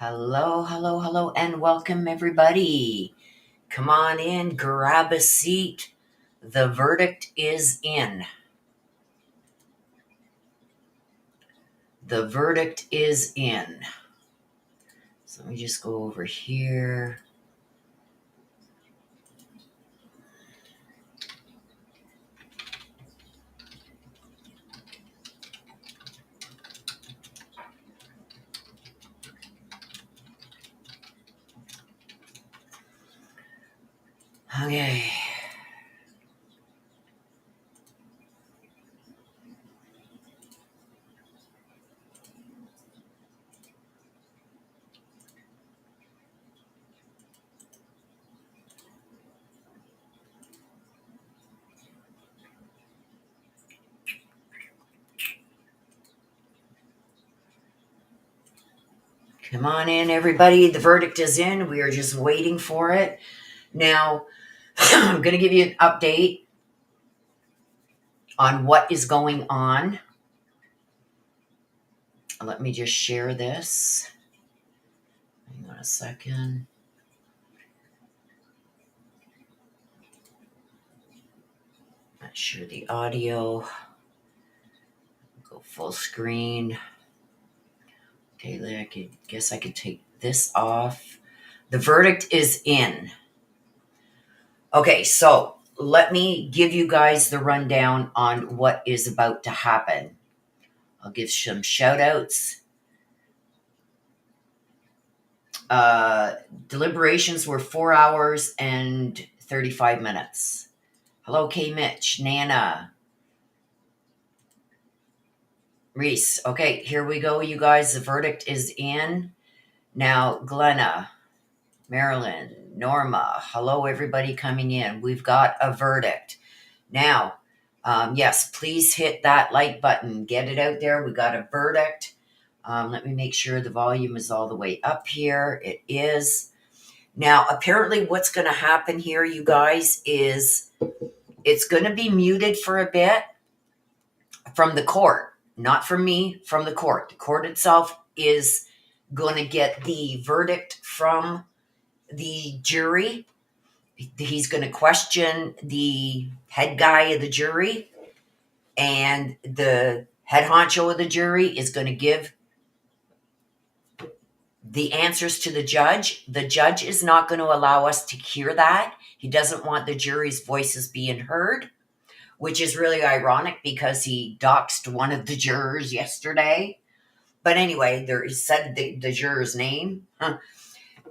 Hello, hello, hello, and welcome everybody. Come on in, grab a seat. The verdict is in. The verdict is in. So let me just go over here. Okay. Come on in, everybody. The verdict is in. We are just waiting for it. Now, I'm going to give you an update on what is going on. Let me just share this. Hang on a second. Not sure the audio. Go full screen. Okay, I guess I could take this off. The verdict is in. Okay, so let me give you guys the rundown on what is about to happen. I'll give some shout outs. Deliberations were 4 hours and 35 minutes. Hello, K. Mitch, Nana, Reese. Okay, here we go, you guys. The verdict is in. Now, Glenna, Marilyn, Norma, hello, everybody coming in. We've got a verdict. Now, yes, please hit that like button. Get it out there. We got a verdict. Let me make sure the volume is all the way up here. It is. Now, apparently what's going to happen here, you guys, is it's going to be muted for a bit from the court. Not from me, from the court. The court itself is going to get the verdict from the jury. He's going to question the head guy of the jury, and the head honcho of the jury is going to give the answers to the judge. The judge is not going to allow us to hear that. He doesn't want the jury's voices being heard, which is really ironic because he doxed one of the jurors yesterday. But anyway, he said the juror's name.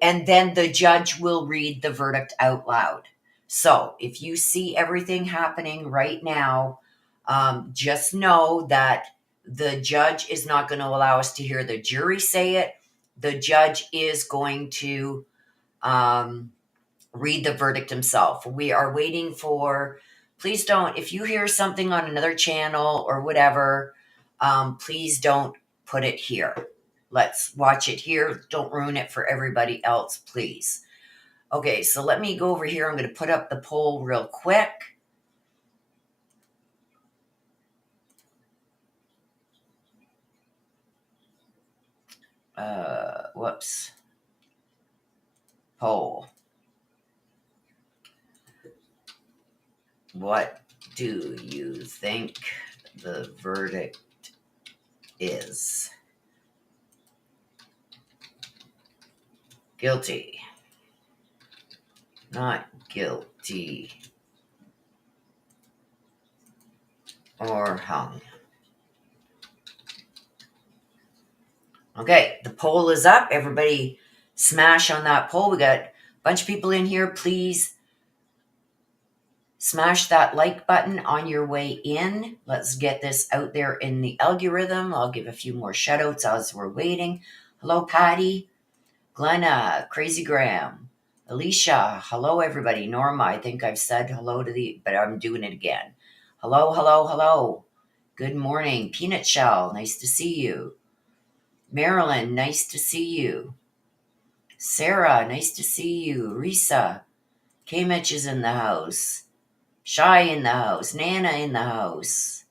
And then the judge will read the verdict out loud. So if you see everything happening right now, just know that the judge is not going to allow us to hear the jury say it. The judge is going to read the verdict himself. We are waiting for, please don't, if you hear something on another channel or whatever, please don't put it here. Let's watch it here. Don't ruin it for everybody else, please. Okay, so let me go over here. I'm going to put up the poll real quick. Whoops. Poll. What do you think the verdict is? Guilty. Not guilty. Or hung. Okay, the poll is up. Everybody smash on that poll. We got a bunch of people in here. Please smash that like button on your way in. Let's get this out there in the algorithm. I'll give a few more shout outs as we're waiting. Hello, Patty, Glenna, Crazy Graham, Alicia. Hello, everybody. Norma, I think I've said hello but I'm doing it again. Hello, hello, hello. Good morning. Peanut Shell, nice to see you. Marilyn, nice to see you. Sarah, nice to see you. Risa, K-Mitch is in the house. Shy in the house. Nana in the house.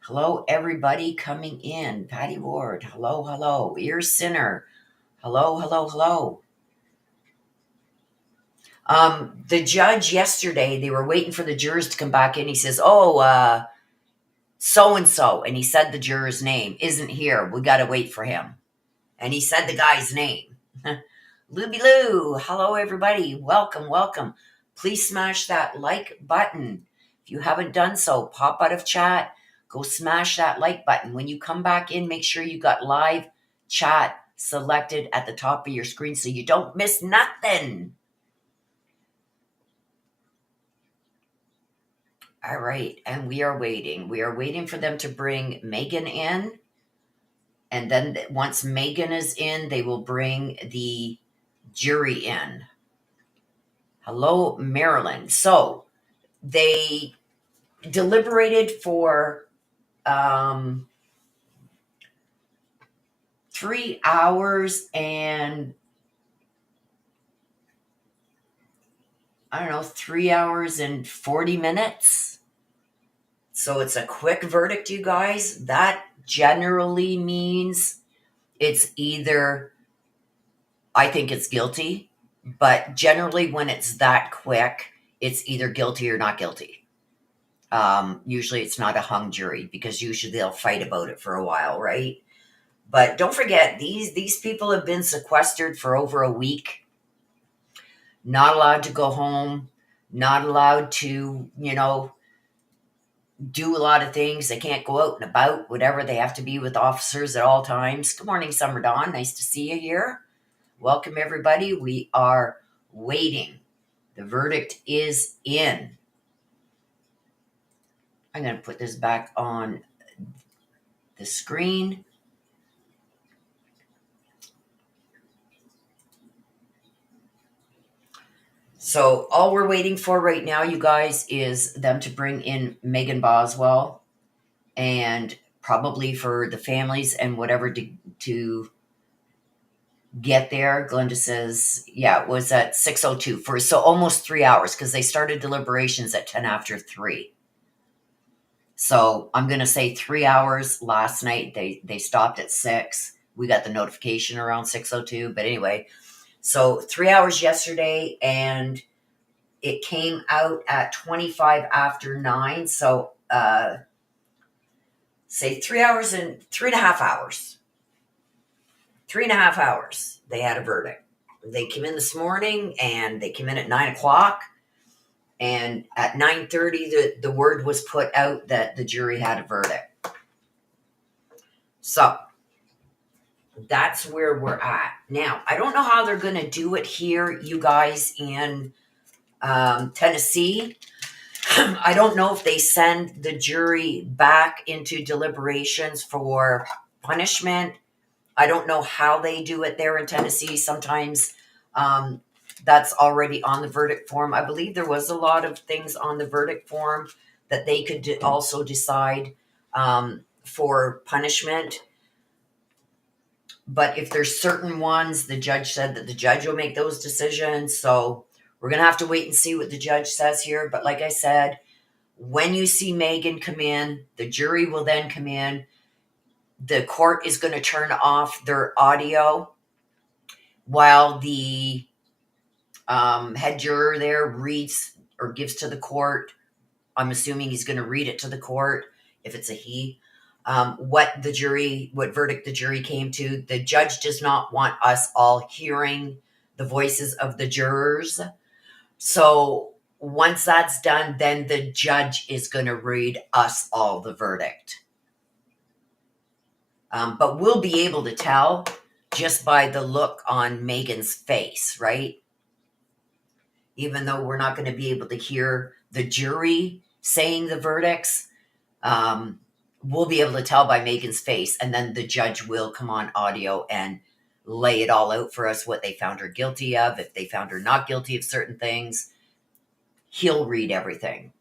Hello, everybody coming in. Patty Ward, hello, hello. Ear Sinner, Hello, hello, hello. The judge yesterday, they were waiting for the jurors to come back in. He says, "Oh, so and so," and he said the juror's name isn't here. We got to wait for him. And he said the guy's name. Looby Loo. Hello, everybody. Welcome, welcome. Please smash that like button. If you haven't done so, pop out of chat. Go smash that like button. When you come back in, make sure you got live chat selected at the top of your screen so you don't miss nothing. All right. And we are waiting. We are waiting for them to bring Megan in. And then once Megan is in, they will bring the jury in. Hello, Maryland. So they deliberated for 3 hours and 3 hours and 40 minutes. So it's a quick verdict, you guys. That generally means it's either, I think it's guilty, but generally when it's that quick, it's either guilty or not guilty. Usually it's not a hung jury because usually they'll fight about it for a while, right? But don't forget, these people have been sequestered for over a week, not allowed to go home, not allowed to, do a lot of things. They can't go out and about, whatever. They have to be with officers at all times. Good morning, Summer Dawn. Nice to see you here. Welcome, everybody. We are waiting. The verdict is in. I'm going to put this back on the screen. So all we're waiting for right now, you guys, is them to bring in Megan Boswell, and probably for the families and whatever to get there. Glenda says, yeah, it was at 6:02 for so almost 3 hours because they started deliberations at 10 after 3. So I'm going to say 3 hours last night. They stopped at 6. We got the notification around 6:02. But anyway, so 3 hours yesterday, and it came out at 25 after 9. So say 3 hours and 3.5 hours. 3.5 hours. They had a verdict. They came in this morning, and they came in at 9 o'clock. And at 9:30, the word was put out that the jury had a verdict. So that's where we're at. Now, I don't know how they're going to do it here, you guys, in Tennessee. I don't know if they send the jury back into deliberations for punishment. I don't know how they do it there in Tennessee. Sometimes that's already on the verdict form. I believe there was a lot of things on the verdict form that they could also decide for punishment. But if there's certain ones, the judge said that the judge will make those decisions. So we're going to have to wait and see what the judge says here. But like I said, when you see Megan come in, the jury will then come in. The court is going to turn off their audio while the head juror there reads or gives to the court. I'm assuming he's going to read it to the court if it's a he. What verdict the jury came to. The judge does not want us all hearing the voices of the jurors. So once that's done, then the judge is going to read us all the verdict. But we'll be able to tell just by the look on Megan's face, right? Even though we're not going to be able to hear the jury saying the verdicts, we'll be able to tell by Megan's face, and then the judge will come on audio and lay it all out for us, what they found her guilty of, if they found her not guilty of certain things. He'll read everything.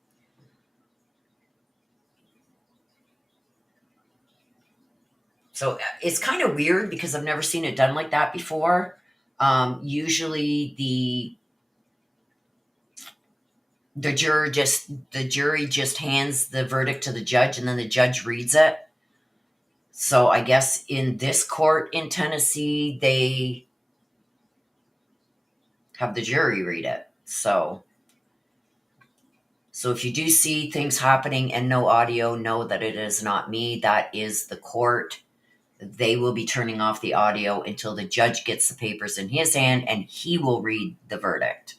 So it's kind of weird because I've never seen it done like that before. Usually the jury just hands the verdict to the judge, and then the judge reads it. So I guess in this court in Tennessee, they have the jury read it. So if you do see things happening and no audio, know that it is not me. That is the court. They will be turning off the audio until the judge gets the papers in his hand and he will read the verdict.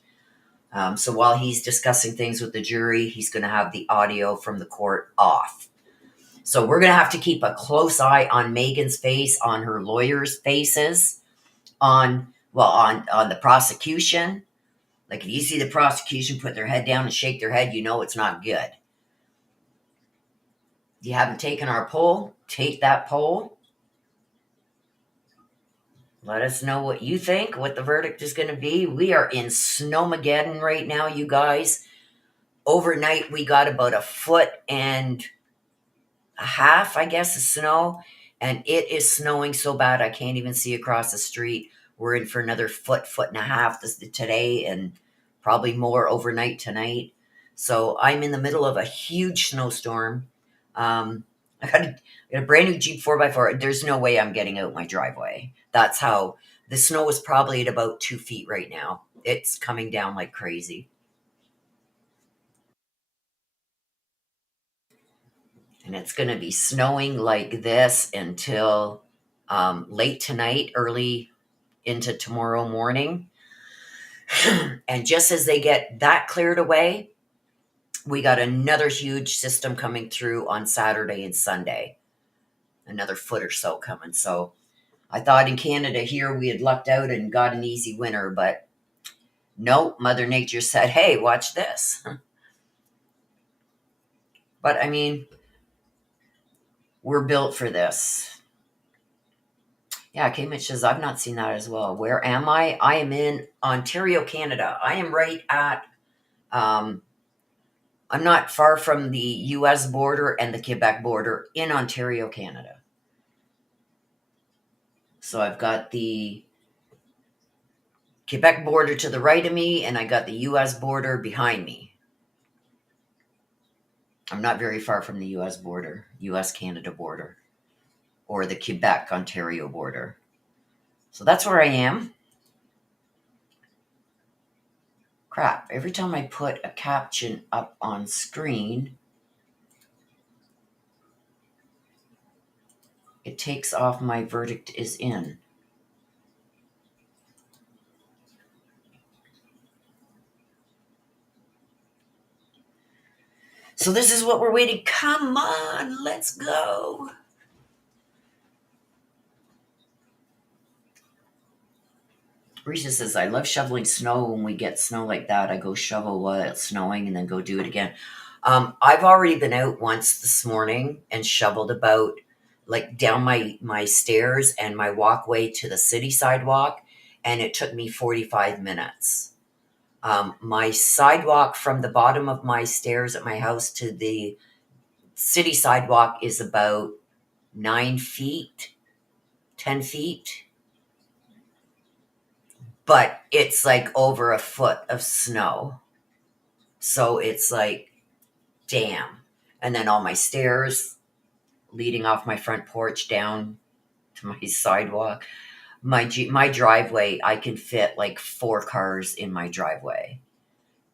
So while he's discussing things with the jury, he's going to have the audio from the court off. So we're going to have to keep a close eye on Megan's face, on her lawyers' faces, on the prosecution. Like if you see the prosecution put their head down and shake their head, you know it's not good. If you haven't taken our poll, take that poll. Let us know what you think, what the verdict is going to be. We are in Snowmageddon right now, you guys. Overnight, we got about 1.5 feet, I guess, of snow. And it is snowing so bad I can't even see across the street. We're in for another 1.5 feet today and probably more overnight tonight. So I'm in the middle of a huge snowstorm. I got a brand new Jeep 4x4. There's no way I'm getting out my driveway. That's how the snow is probably at about 2 feet right now. It's coming down like crazy. And it's going to be snowing like this until late tonight, early into tomorrow morning. And just as they get that cleared away, we got another huge system coming through on Saturday and Sunday. Another foot or so coming. So I thought in Canada here we had lucked out and got an easy winter, but no, Mother Nature said, hey, watch this. But I mean, we're built for this. Yeah, K-Mitch says, I've not seen that as well. Where am I? I am in Ontario, Canada. I am right at, I'm not far from the U.S. border and the Quebec border in Ontario, Canada. So I've got the Quebec border to the right of me, and I got the U.S. border behind me. I'm not very far from the U.S. border, U.S.-Canada border, or the Quebec-Ontario border. So that's where I am. Crap, every time I put a caption up on screen, it takes off my verdict is in. So this is what we're waiting. Come on, let's go. Risha says, I love shoveling snow. When we get snow like that, I go shovel while it's snowing and then go do it again. I've already been out once this morning and shoveled about like down my stairs and my walkway to the city sidewalk, and it took me 45 minutes. My sidewalk from the bottom of my stairs at my house to the city sidewalk is about 9 feet, 10 feet. But it's like over 1 foot of snow. So it's like, damn. And then all my stairs leading off my front porch down to my sidewalk. My driveway, I can fit like 4 cars in my driveway.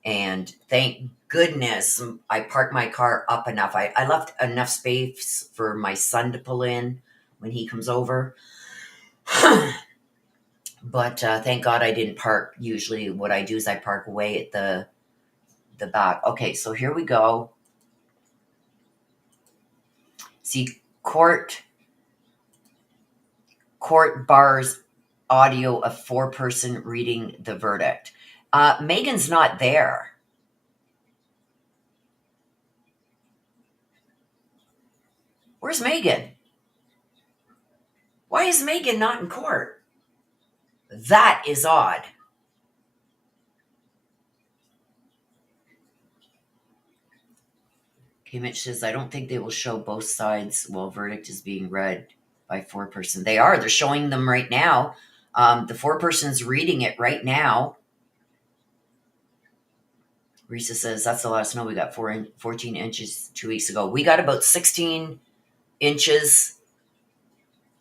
And thank goodness I parked my car up enough. I left enough space for my son to pull in when he comes over. But thank God I didn't park. Usually what I do is I park way at the back. Okay, so here we go. See, court bars audio of 4-person reading the verdict. Megan's not there. Where's Megan? Why is Megan not in court? That is odd. Okay, Mitch says, I don't think they will show both sides while verdict is being read by 4-person. They are. They're showing them right now. The 4-person's reading it right now. Risa says, that's a lot of snow. We got 14 inches 2 weeks ago. We got about 16 inches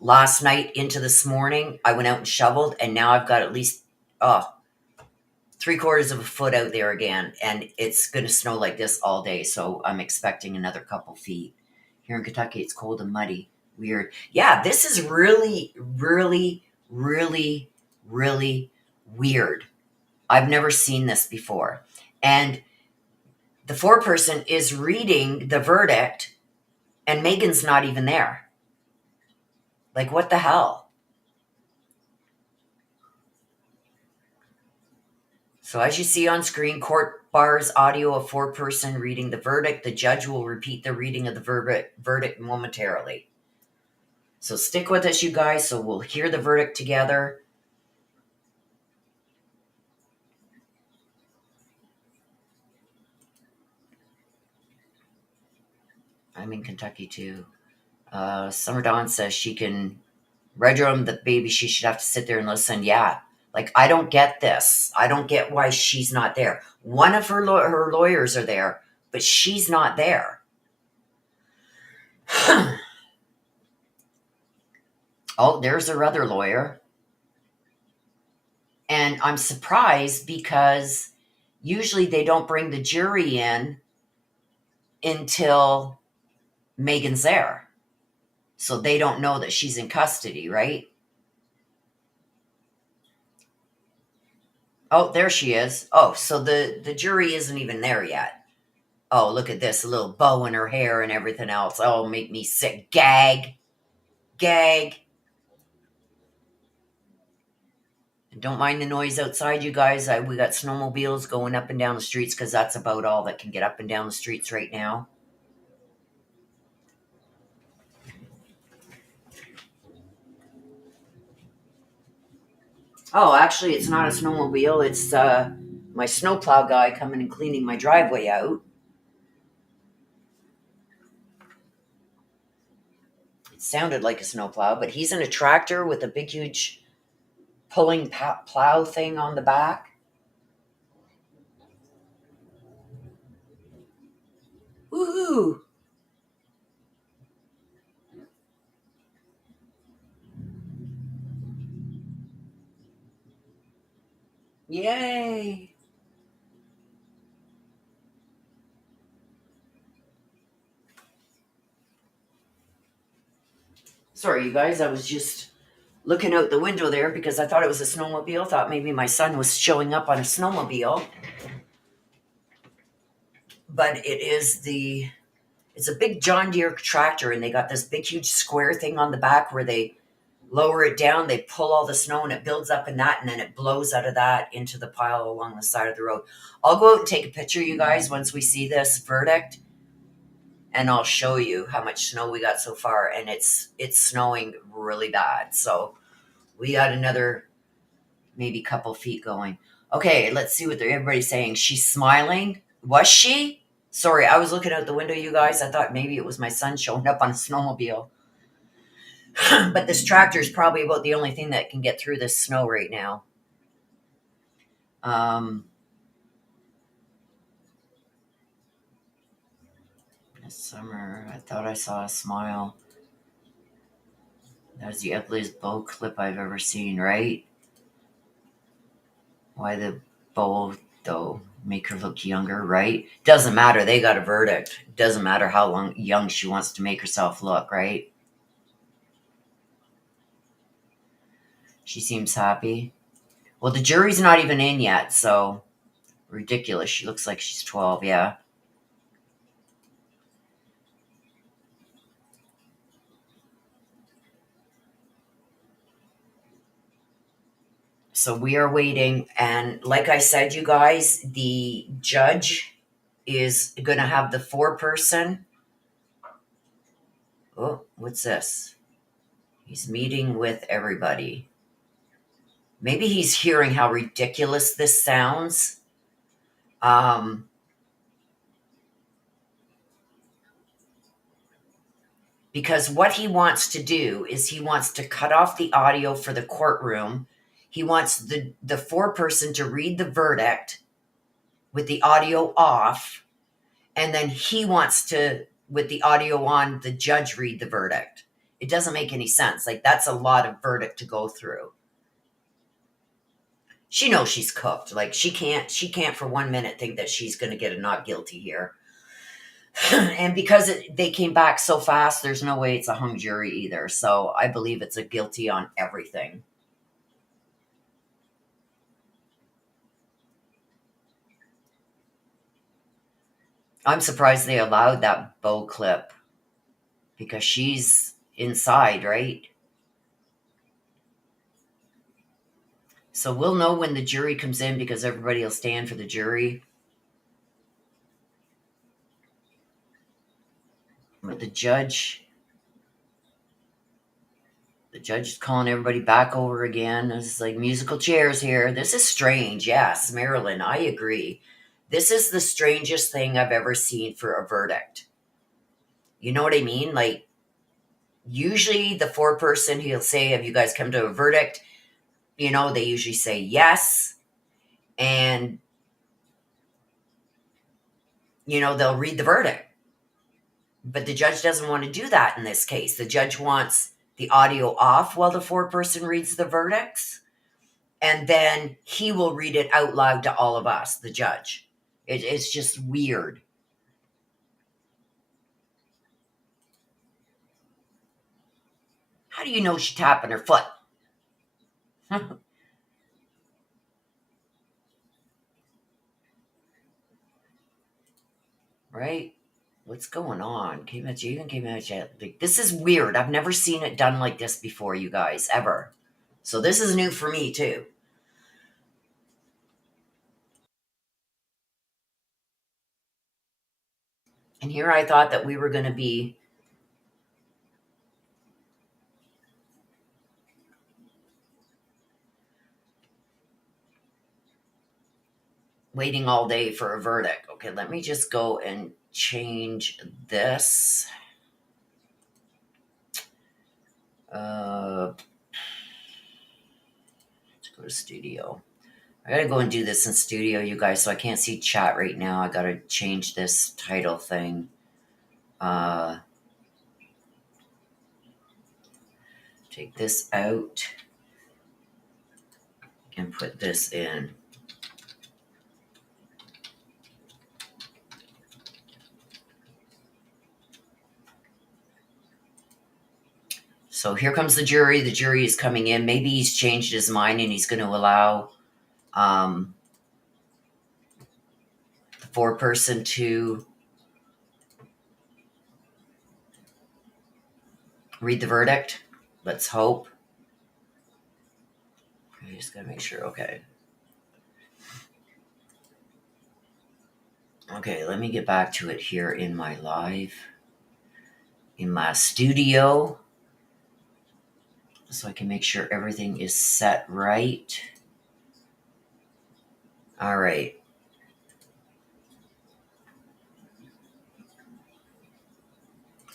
last night into this morning. I went out and shoveled, and now I've got at least, 3/4 of a foot out there again, and it's going to snow like this all day. So I'm expecting another couple feet. Here in Kentucky, it's cold and muddy. Weird. Yeah, this is really, really, really, really weird. I've never seen this before. And the foreperson is reading the verdict, and Megan's not even there. Like, what the hell? So as you see on screen, court bars audio of foreperson reading the verdict. The judge will repeat the reading of the verdict momentarily. So stick with us, you guys, so we'll hear the verdict together. I'm in Kentucky too. Summer Dawn says she can redrum the baby. She should have to sit there and listen. Yeah. Like, I don't get this. I don't get why she's not there. One of her lawyers are there, but she's not there. Oh, there's her other lawyer. And I'm surprised because usually they don't bring the jury in until Megan's there. So they don't know that she's in custody, right? Oh, there she is. Oh, so the jury isn't even there yet. Oh, look at this, a little bow in her hair and everything else. Oh, make me sick. Gag. Gag. And don't mind the noise outside, you guys. We got snowmobiles going up and down the streets because that's about all that can get up and down the streets right now. Oh, actually, it's not a snowmobile. It's my snowplow guy coming and cleaning my driveway out. It sounded like a snowplow, but he's in a tractor with a big, huge pulling plow thing on the back. Woohoo! Yay! Sorry, you guys, I was just looking out the window there because I thought it was a snowmobile. Thought maybe my son was showing up on a snowmobile. But it's a big John Deere tractor, and they got this big, huge square thing on the back where they lower it down, they pull all the snow, and it builds up in that, and then it blows out of that into the pile along the side of the road. I'll go out and take a picture, you guys, once we see this verdict, and I'll show you how much snow we got so far, and it's snowing really bad. So we got another maybe couple feet going. Okay, let's see what everybody's saying. She's smiling. Was she? Sorry, I was looking out the window, you guys. I thought maybe it was my son showing up on a snowmobile. But this tractor is probably about the only thing that can get through this snow right now. This summer, I thought I saw a smile. That was the ugliest bow clip I've ever seen, right? Why the bow, though? Make her look younger, right? Doesn't matter. They got a verdict. Doesn't matter how young she wants to make herself look, right? She seems happy. Well, the jury's not even in yet, so ridiculous. She looks like she's 12, yeah. So we are waiting, and like I said, you guys, the judge is going to have the foreperson. Oh, what's this? He's meeting with everybody. Maybe he's hearing how ridiculous this sounds. Because what he wants to do is he wants to cut off the audio for the courtroom. He wants the foreperson to read the verdict with the audio off, and then he wants to, with the audio on, the judge read the verdict. It doesn't make any sense. Like, that's a lot of verdict to go through. She knows she's cooked. Like she can't for 1 minute think that she's going to get a not guilty here. And because they came back so fast, there's no way it's a hung jury either. So I believe it's a guilty on everything. I'm surprised they allowed that bow clip because she's inside, right? So we'll know when the jury comes in because everybody will stand for the jury. But the judge is calling everybody back over again. It's like musical chairs here. This is strange. Yes, Marilyn, I agree. This is the strangest thing I've ever seen for a verdict. You know what I mean? Like, usually the foreperson, he'll say, have you guys come to a verdict? You know, they usually say yes. And, you know, they'll read the verdict. But the judge doesn't want to do that in this case. The judge wants the audio off while the foreperson reads the verdicts. And then he will read it out loud to all of us, the judge. It's just weird. How do you know she's tapping her foot? Right? What's going on? Like, this is weird. I've never seen it done like this before, you guys, ever. So this is new for me, too. And here I thought that we were going to be waiting all day for a verdict. Okay, let me just go and change this. Let's go to studio. I gotta go and do this in studio, you guys, so I can't see chat right now. I gotta change this title thing. Take this out and put this in. So here comes the jury. The jury is coming in. Maybe he's changed his mind and he's going to allow the foreperson to read the verdict. Let's hope. I just got to make sure. Okay. Okay, let me get back to it here in my live, in my studio, so I can make sure everything is set right. All right.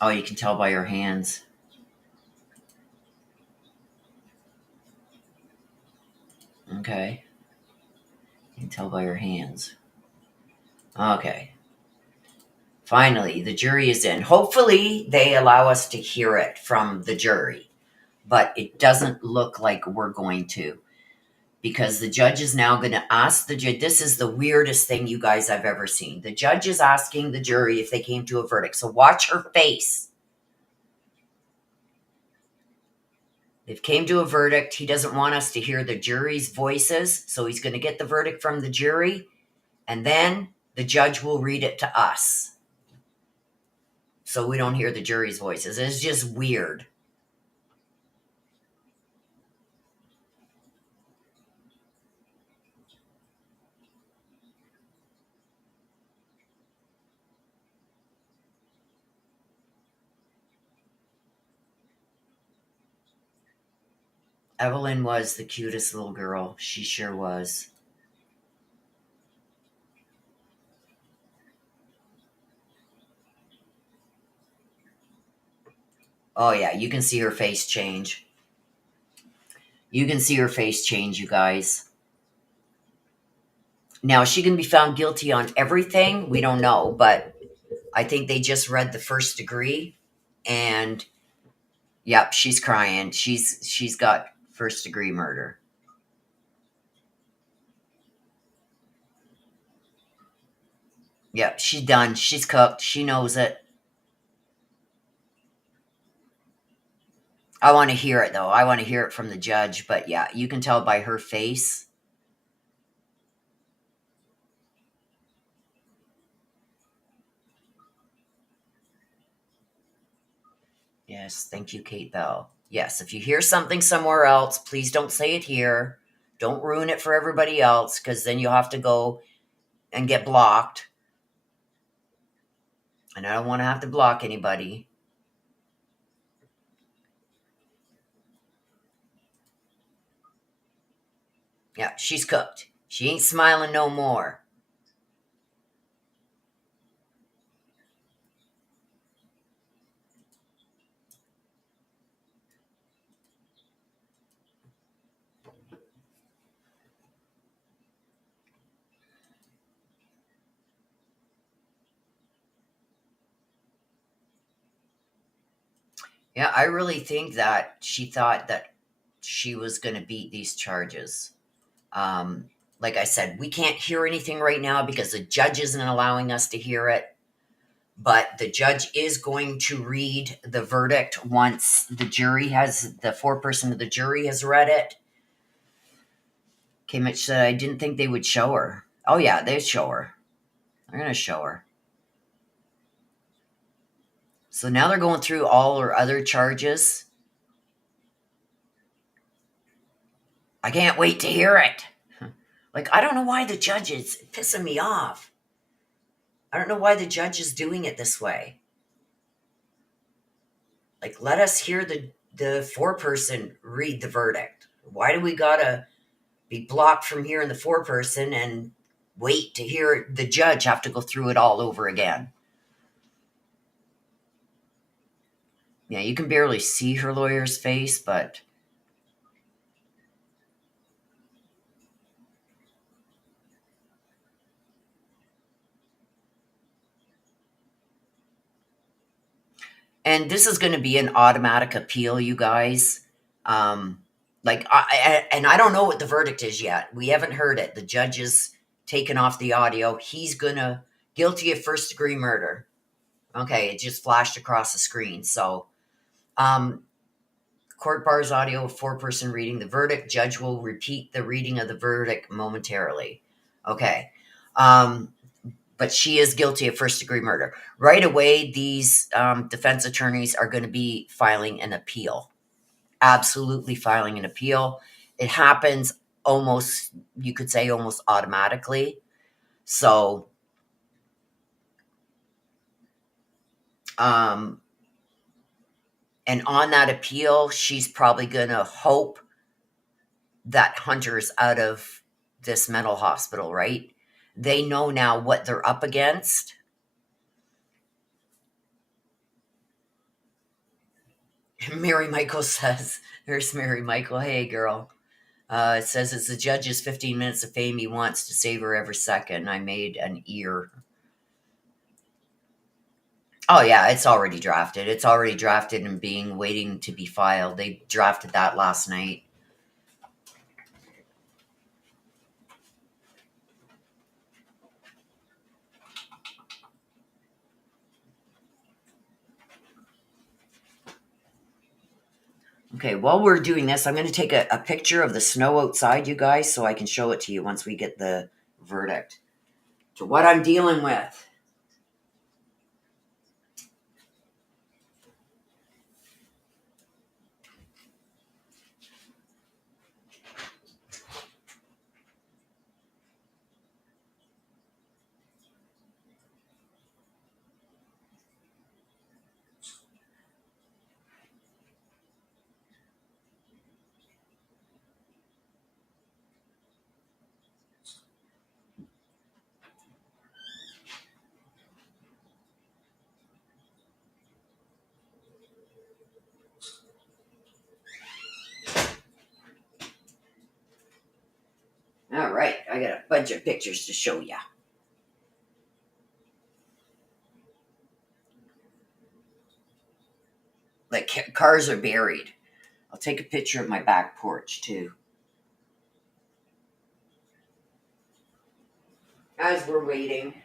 Oh, you can tell by your hands. Okay. You can tell by your hands. Okay. Finally, the jury is in. Hopefully, they allow us to hear it from the jury, but it doesn't look like we're going to, because the judge is now going to ask the judge. This is the weirdest thing, you guys, I've ever seen. The judge is asking the jury if they came to a verdict. So watch her face. They've came to a verdict. He doesn't want us to hear the jury's voices, so he's going to get the verdict from the jury, and then the judge will read it to us, so we don't hear the jury's voices. It's just weird. Evelyn was the cutest little girl. She sure was. Oh, yeah, you can see her face change. You can see her face change, you guys. Now, is she going to be found guilty on everything? We don't know, but I think they just read the first degree, and yep, she's crying. She's got first degree murder. Yeah, she's done. She's cooked. She knows it. I want to hear it, though. I want to hear it from the judge. But yeah, you can tell by her face. Yes, thank you, Kate Bell. Yes, if you hear something somewhere else, please don't say it here. Don't ruin it for everybody else, because then you'll have to go and get blocked. And I don't want to have to block anybody. Yeah, she's cooked. She ain't smiling no more. Yeah, I really think that she thought that she was going to beat these charges. Um, like I said, we can't hear anything right now because the judge isn't allowing us to hear it. But the judge is going to read the verdict once the foreperson of the jury has read it. Kimmich said, I didn't think they would show her. Oh, yeah, they show her. They're going to show her. So now they're going through all her other charges. I can't wait to hear it. Like, I don't know why the judge is pissing me off. I don't know why the judge is doing it this way. Like, let us hear the foreperson read the verdict. Why do we gotta be blocked from hearing the foreperson and wait to hear the judge have to go through it all over again? Yeah, you can barely see her lawyer's face, but and this is going to be an automatic appeal, you guys. Um, and I don't know what the verdict is yet. We haven't heard it. The judge is taken off the audio. He's gonna guilty of first degree murder. Okay, it just flashed across the screen. So, um, court bars audio of foreperson reading the verdict. Judge will repeat the reading of the verdict momentarily. Okay. Um, but she is guilty of first degree murder. Right away, these defense attorneys are going to be filing an appeal. Absolutely filing an appeal. It happens almost, you could say, almost automatically. So, um, and on that appeal, she's probably going to hope that Hunter's out of this mental hospital, right? They know now what they're up against. Mary Michael says, there's Mary Michael. Hey, girl. It says it's the judge's 15 minutes of fame. He wants to savor every second. I made an ear. Oh, yeah, it's already drafted. It's already drafted and waiting to be filed. They drafted that last night. Okay, while we're doing this, I'm going to take a picture of the snow outside, you guys, so I can show it to you once we get the verdict. To what I'm dealing with. All right, I got a bunch of pictures to show you. Like cars are buried. I'll take a picture of my back porch too. As we're waiting.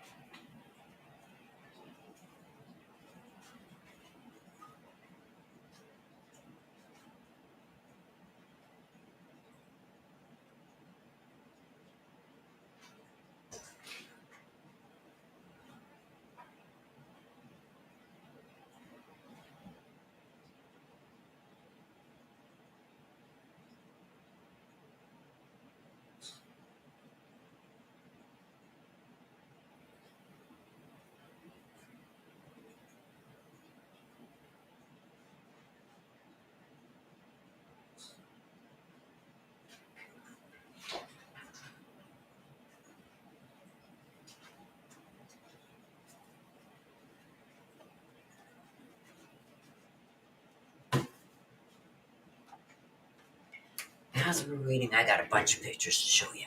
as we're waiting, I got a bunch of pictures to show you.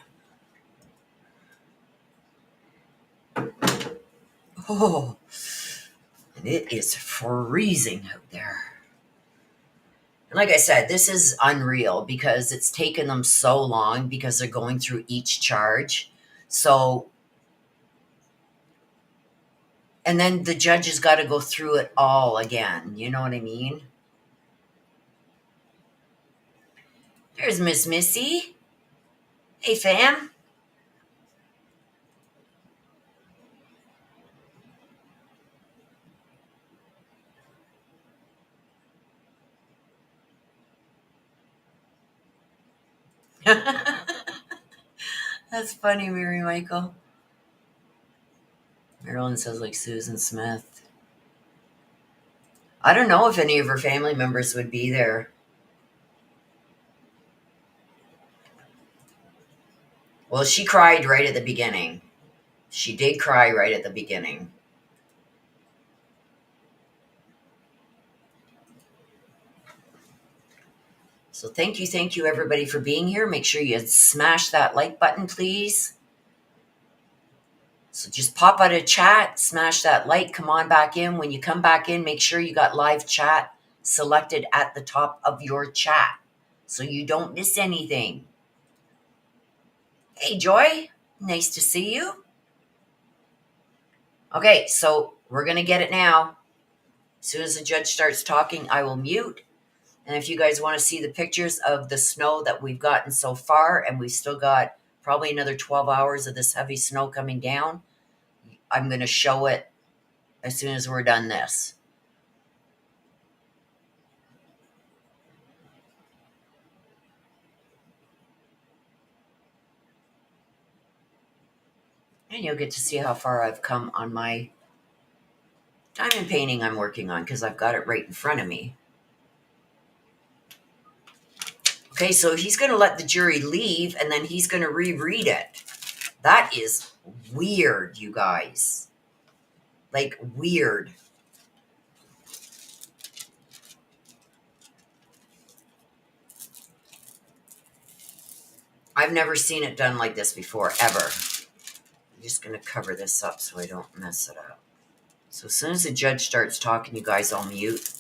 Oh, and it is freezing out there. And like I said, this is unreal because it's taken them so long because they're going through each charge. So, and then the judge has got to go through it all again. You know what I mean? There's Miss Missy. Hey, fam. That's funny, Mary Michael. Marilyn says like Susan Smith. I don't know if any of her family members would be there. Well, she cried right at the beginning. She did cry right at the beginning. So thank you, everybody, for being here. Make sure you smash that like button, please. So just pop out of chat, smash that like, come on back in. When you come back in, make sure you got live chat selected at the top of your chat so you don't miss anything. Hey, Joy, nice to see you. Okay, so we're going to get it now. As soon as the judge starts talking, I will mute. And if you guys want to see the pictures of the snow that we've gotten so far, and we've still got probably another 12 hours of this heavy snow coming down, I'm going to show it as soon as we're done this. And you'll get to see how far I've come on my diamond painting I'm working on, because I've got it right in front of me. Okay, so he's going to let the jury leave, and then he's going to reread it. That is weird, you guys. Like, weird. I've never seen it done like this before, ever. I'm just going to cover this up so I don't mess it up. So as soon as the judge starts talking, you guys, I'll mute.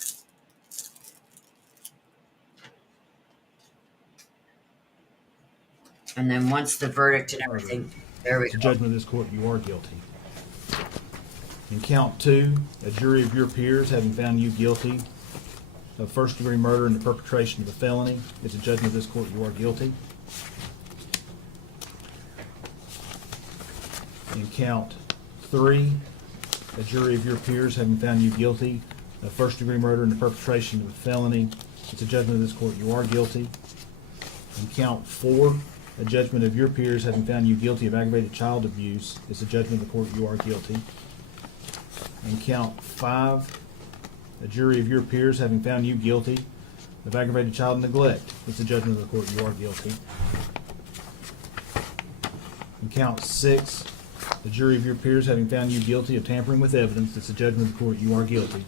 And then once the verdict and everything, there we go. The judgment of this court, you are guilty. In count 2, a jury of your peers having found you guilty of first-degree murder and the perpetration of a felony, it's a judgment of this court, you are guilty. In count 3, a jury of your peers having found you guilty of first-degree murder and the perpetration of a felony, it's a judgment of this court, you are guilty. In count 4, a judgment of your peers having found you guilty of aggravated child abuse, it's a judgment of the court, you are guilty. In count 5, a jury of your peers having found you guilty of aggravated child neglect, it's a judgment of the court, you are guilty. In count 6, a jury of your peers having found you guilty of tampering with evidence, it's a judgment of the court, you are guilty.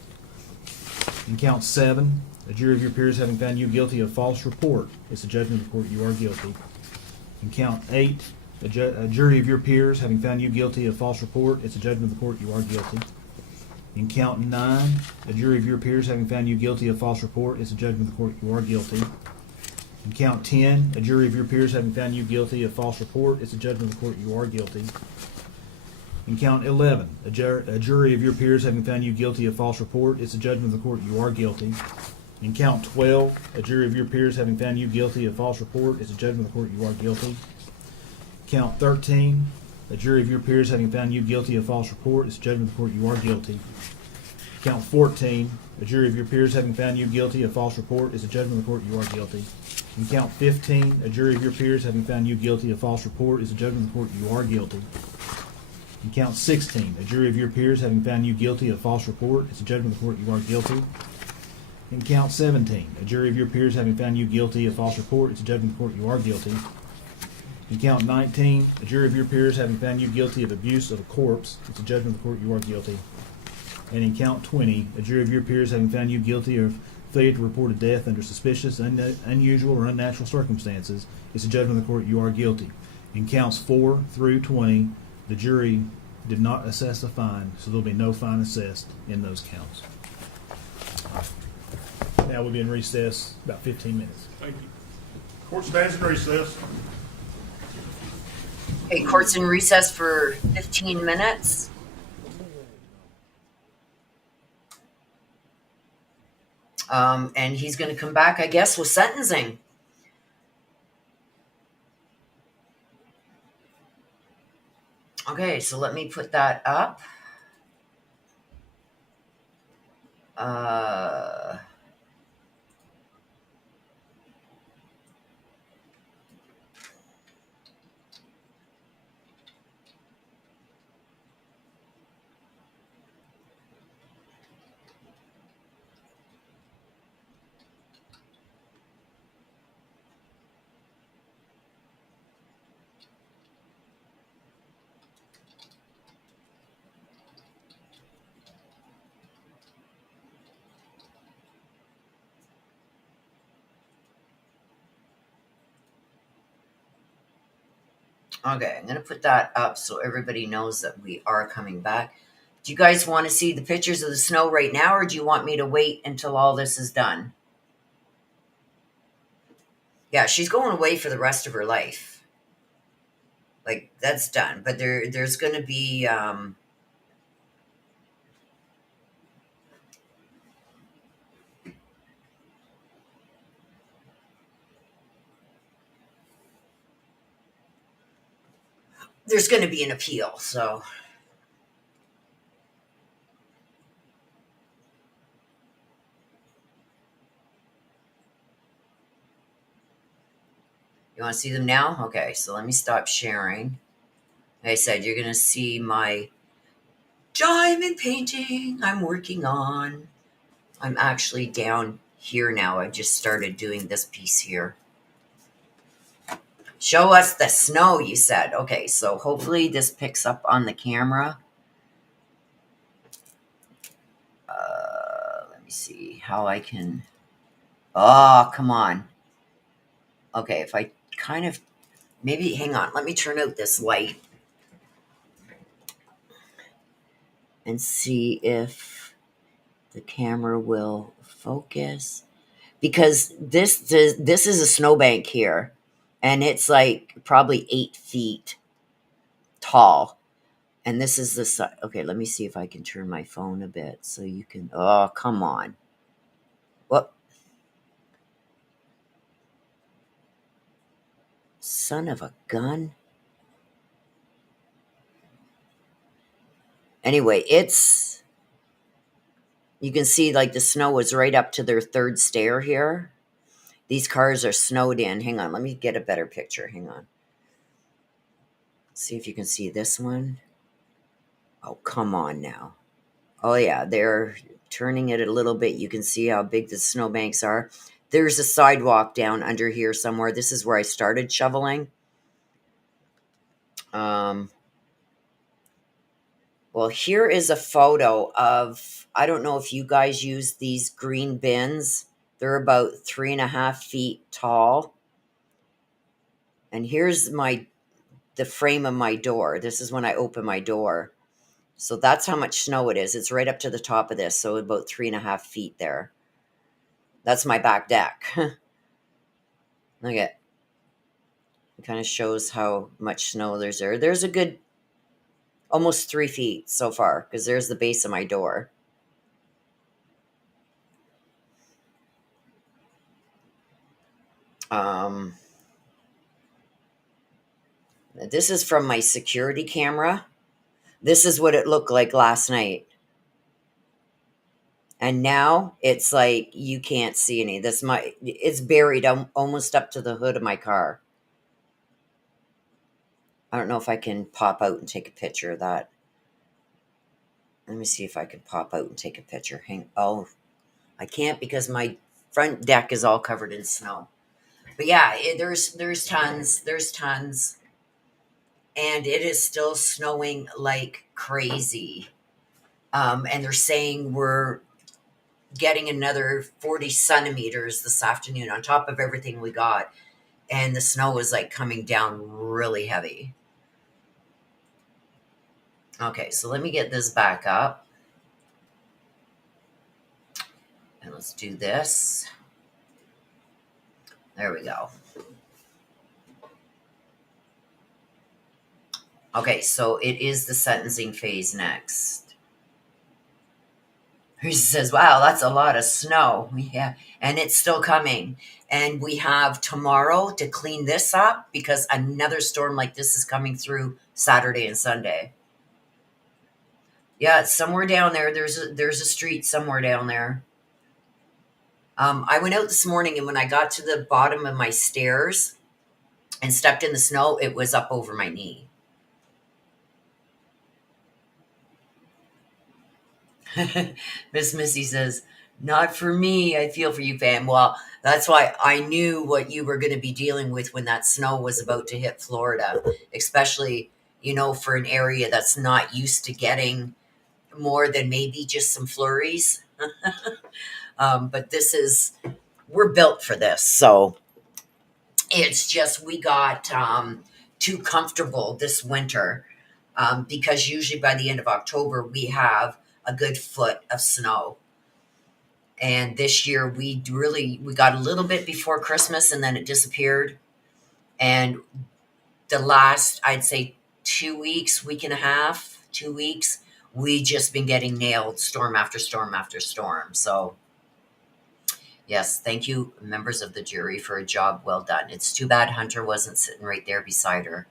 In count 7, a jury of your peers having found you guilty of false report, it's a judgment of the court, you are guilty. In count 8, a jury of your peers having found you guilty of false report, it's a judgment of the court, you are guilty. In count 9, a jury of your peers having found you guilty of false report, it's a judgment of the court, you are guilty. In count 10, a jury of your peers having found you guilty of false report, it's a judgment of the court, you are guilty. In count 11, a jury of your peers having found you guilty of false report, it's a judgment of the court, you are guilty. In count 12, a jury of your peers having found you guilty of false report, it's a judgment of the court, you are guilty. Count 13, a jury of your peers having found you guilty of false report, it's a judgment of the court, you are guilty. Count 14, a jury of your peers having found you guilty of false report, it's a judgment of the court, you are guilty. In count 15, a jury of your peers having found you guilty of false report, it's a judgment of the court, you are guilty. In count 16, a jury of your peers having found you guilty of false report, it's a judgment of the court, you are guilty. In count 17, a jury of your peers having found you guilty of false report, it's a judgment of the court, you are guilty. In count 19, a jury of your peers having found you guilty of abuse of a corpse, it's a judgment of the court, you are guilty. And in count 20, a jury of your peers having found you guilty of Failure to report a death under suspicious, unusual, or unnatural circumstances is a judgment of the court you are guilty. In counts 4 through 20, the jury did not assess a fine, so there'll be no fine assessed in those counts. Now we'll be in recess about 15 minutes. Thank you. Court stands in recess. Okay, court's in recess for 15 minutes. And he's going to come back, I guess, with sentencing. Okay, so let me put that up. Okay, I'm going to put that up so everybody knows that we are coming back. Do you guys want to see the pictures of the snow right now, or do you want me to wait until all this is done? Yeah, she's going away for the rest of her life. Like, that's done. But there's going to be... there's going to be an appeal, so... You want to see them now? Okay, so let me stop sharing. Like I said, you're going to see my diamond painting I'm working on. I'm actually down here now. I've just started doing this piece here. Show us the snow, you said. Okay, so hopefully this picks up on the camera. Let me see how I can... Oh, come on. Okay, if I kind of... Maybe, hang on. Let me turn out this light and see if the camera will focus. Because this is a snowbank here, and it's like probably 8 feet tall. And this is the side. Okay, let me see if I can turn my phone a bit so you can... Oh, come on. What? Son of a gun. Anyway, it's... You can see like the snow was right up to their third stair here. These cars are snowed in. Hang on, let me get a better picture. Hang on. See if you can see this one. Oh, come on now. Oh, yeah, they're turning it a little bit. You can see how big the snowbanks are. There's a sidewalk down under here somewhere. This is where I started shoveling. Well, here is a photo of... I don't know if you guys use these green bins. They're about 3.5 feet tall. And here's the frame of my door. This is when I open my door. So that's how much snow it is. It's right up to the top of this. So about 3.5 feet there. That's my back deck. Look at it. It kind of shows how much snow there's there. There's a good almost 3 feet so far, because there's the base of my door. This is from my security camera. This is what it looked like last night. And now it's like you can't see any. It's buried almost up to the hood of my car. I don't know if I can pop out and take a picture of that. Let me see if I can pop out and take a picture. Oh, I can't because my front deck is all covered in snow. But yeah, there's tons. There's tons. And it is still snowing like crazy. And they're saying getting another 40 centimeters this afternoon on top of everything we got. And the snow was like coming down really heavy. Okay, so let me get this back up. And let's do this. There we go. Okay, so it is the sentencing phase next. He says, wow, that's a lot of snow. Yeah, and it's still coming. And we have tomorrow to clean this up because another storm like this is coming through Saturday and Sunday. Yeah, it's somewhere down there. There's a street somewhere down there. I went out this morning, and when I got to the bottom of my stairs and stepped in the snow, it was up over my knee. Miss Missy says, not for me. I feel for you, fam. Well, that's why I knew what you were going to be dealing with when that snow was about to hit Florida, especially, for an area that's not used to getting more than maybe just some flurries. But we're built for this. So it's just we got too comfortable this winter because usually by the end of October, we have a good foot of snow. And this year we got a little bit before Christmas and then it disappeared. And the last, I'd say 2 weeks, week and a half, 2 weeks, we just been getting nailed storm after storm after storm. So yes, thank you, members of the jury, for a job well done. It's too bad Hunter wasn't sitting right there beside her.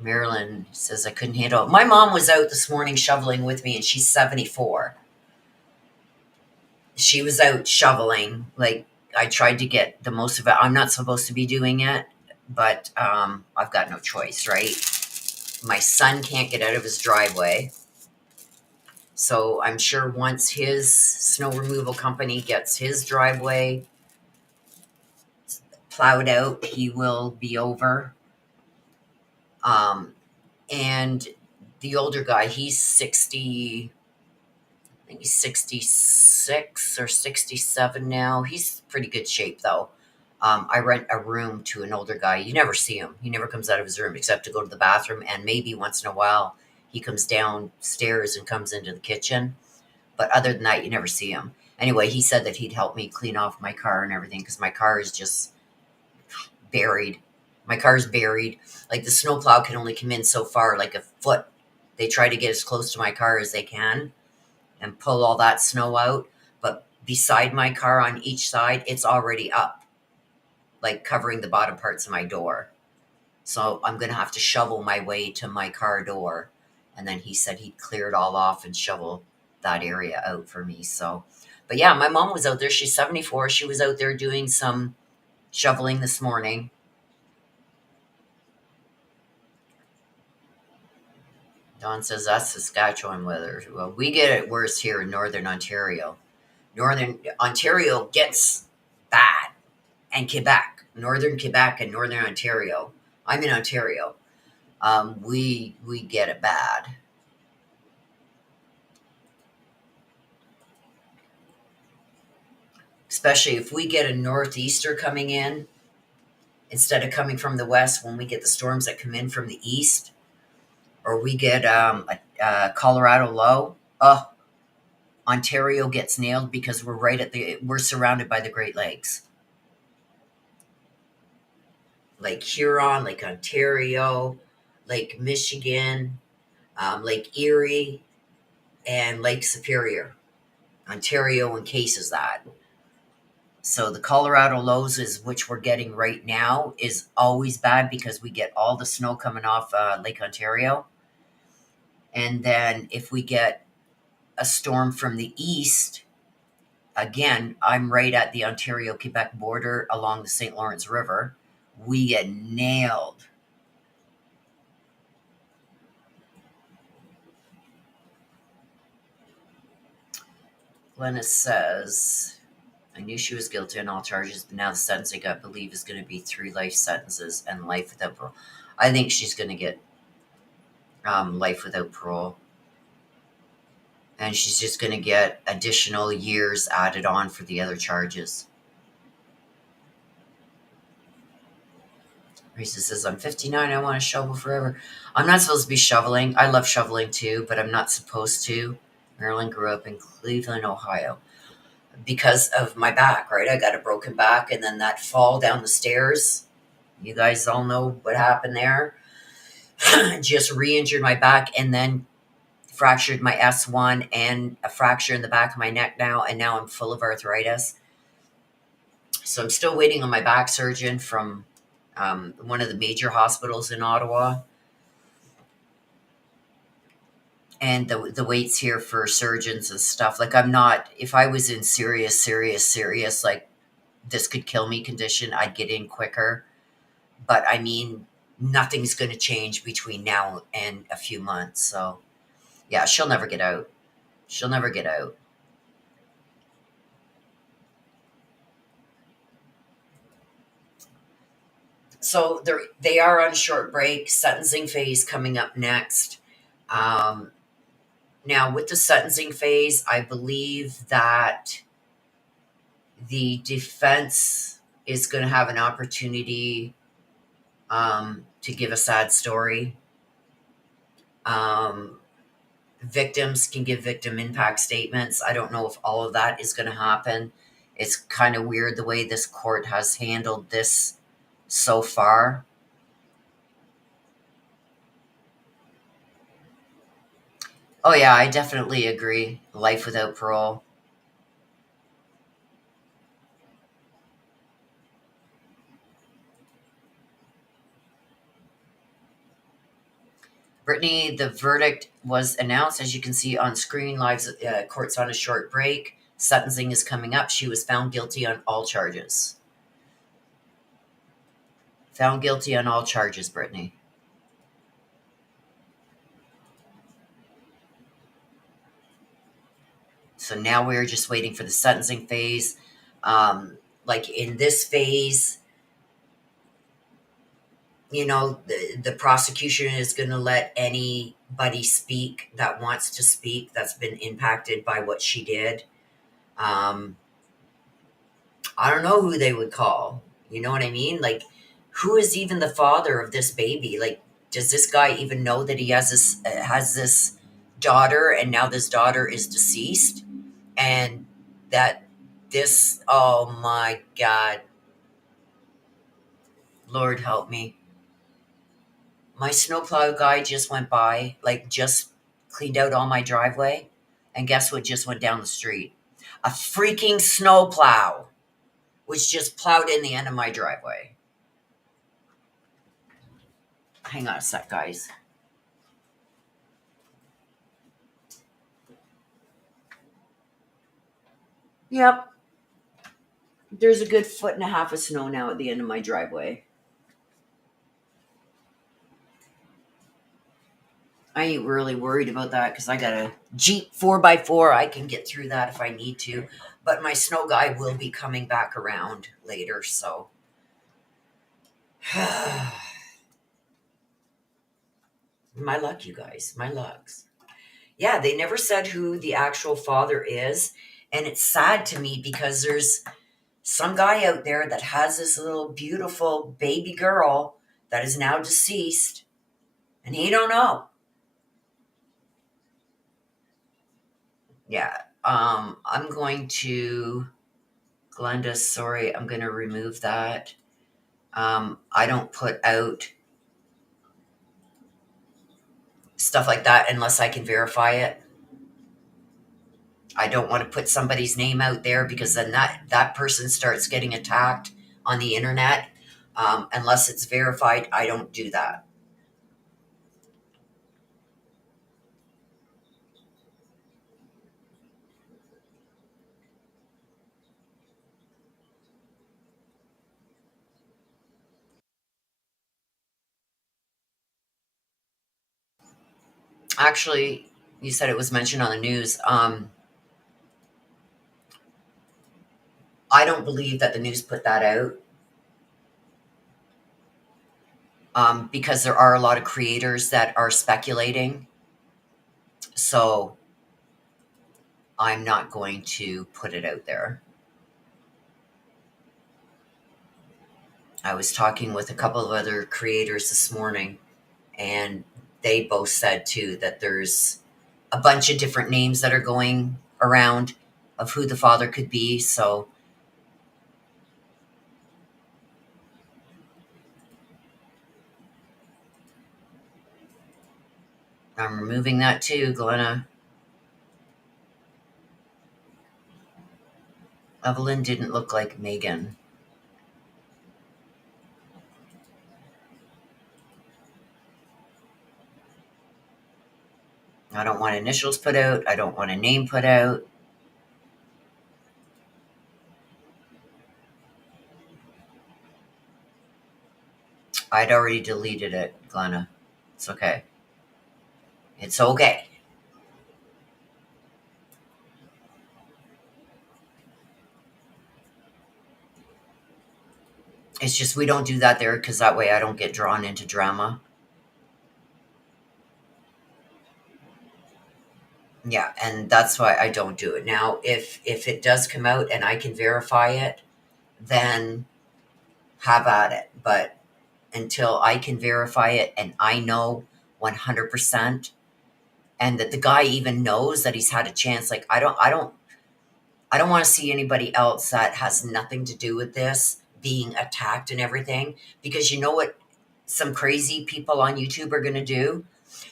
Marilyn says, I couldn't handle it. My mom was out this morning shoveling with me, and she's 74. She was out shoveling. Like, I tried to get the most of it. I'm not supposed to be doing it, but I've got no choice, right? My son can't get out of his driveway. So I'm sure once his snow removal company gets his driveway plowed out, he will be over. And the older guy, he's 60, I think he's 66 or 67 now. He's pretty good shape, though. I rent a room to an older guy. You never see him. He never comes out of his room except to go to the bathroom, and maybe once in a while he comes downstairs and comes into the kitchen. But other than that, you never see him. Anyway, he said that he'd help me clean off my car and everything because my car is just buried. My car's buried. Like, the snowplow can only come in so far, like a foot. They try to get as close to my car as they can and pull all that snow out. But beside my car on each side, it's already up, like covering the bottom parts of my door. So I'm going to have to shovel my way to my car door. And then he said he'd clear it all off and shovel that area out for me. So, but yeah, my mom was out there. She's 74. She was out there doing some shoveling this morning. Don says that's Saskatchewan weather. Well, we get it worse here in Northern Ontario. Northern Ontario gets bad, and Quebec, Northern Quebec and Northern Ontario. I'm in Ontario. We get it bad. Especially if we get a northeaster coming in, instead of coming from the west, when we get the storms that come in from the east, or we get a Colorado low, Ontario gets nailed because we're surrounded by the Great Lakes. Lake Huron, Lake Ontario, Lake Michigan, Lake Erie, and Lake Superior. Ontario encases that. So the Colorado lows, which we're getting right now, is always bad because we get all the snow coming off Lake Ontario. And then if we get a storm from the east, again, I'm right at the Ontario-Quebec border along the St. Lawrence River. We get nailed. Glennis says, I knew she was guilty on all charges, but now the sentence I believe is going to be 3 life sentences and life without parole. I think she's going to get life without parole. And she's just going to get additional years added on for the other charges. Risa says, I'm 59. I want to shovel forever. I'm not supposed to be shoveling. I love shoveling too, but I'm not supposed to. Marilyn grew up in Cleveland, Ohio. Because of my back, right? I got a broken back, and then that fall down the stairs. You guys all know what happened there. Just re-injured my back, and then fractured my S1 and a fracture in the back of my neck now, and now I'm full of arthritis. So I'm still waiting on my back surgeon from one of the major hospitals in Ottawa. And the waits here for surgeons and stuff. Like, I'm not, if I was in serious, like this could kill me condition, I'd get in quicker. But I mean, nothing's going to change between now and a few months. So yeah, she'll never get out. She'll never get out. So they are on a short break. Sentencing phase coming up next. Now, with the sentencing phase, I believe that the defense is going to have an opportunity to give a sad story. Victims can give victim impact statements. I don't know if all of that is going to happen. It's kind of weird the way this court has handled this so far. Oh, yeah, I definitely agree. Life without parole. Brittany, the verdict was announced, as you can see on screen. Live court's on a short break. Sentencing is coming up. She was found guilty on all charges. Found guilty on all charges, Brittany. So now we're just waiting for the sentencing phase. Like in this phase, you know, the prosecution is going to let anybody speak that wants to speak that's been impacted by what she did. I don't know who they would call. You know what I mean? Like, who is even the father of this baby? Like, does this guy even know that he has this daughter, and now this daughter is deceased, and that this? Oh my God, Lord help me! My snowplow guy just went by, like just cleaned out all my driveway, and guess what just went down the street? A freaking snowplow, which just plowed in the end of my driveway. Hang on a sec, guys. Yep. There's a good 1.5 feet of snow now at the end of my driveway. I ain't really worried about that because I got a Jeep 4x4. I can get through that if I need to. But my snow guy will be coming back around later, so. My luck, you guys. My lucks. Yeah, they never said who the actual father is. And it's sad to me because there's some guy out there that has this little beautiful baby girl that is now deceased, and he don't know. Yeah. I'm going to, Glenda, sorry, I'm going to remove that. I don't put out stuff like that unless I can verify it. I don't want to put somebody's name out there because then that person starts getting attacked on the internet. Unless it's verified, I don't do that. Actually, you said it was mentioned on the news. I don't believe that the news put that out. Because there are a lot of creators that are speculating. So I'm not going to put it out there. I was talking with a couple of other creators this morning, and they both said too that there's a bunch of different names that are going around of who the father could be. So I'm removing that too, Glenna. Evelyn didn't look like Megan. I don't want initials put out. I don't want a name put out. I'd already deleted it, Glenna. It's okay. It's okay. It's just we don't do that there because that way I don't get drawn into drama. Yeah, and that's why I don't do it. Now, if it does come out and I can verify it, then have at it. But until I can verify it and I know 100% and that the guy even knows that he's had a chance, like I don't want to see anybody else that has nothing to do with this being attacked and everything, because you know what some crazy people on YouTube are going to do?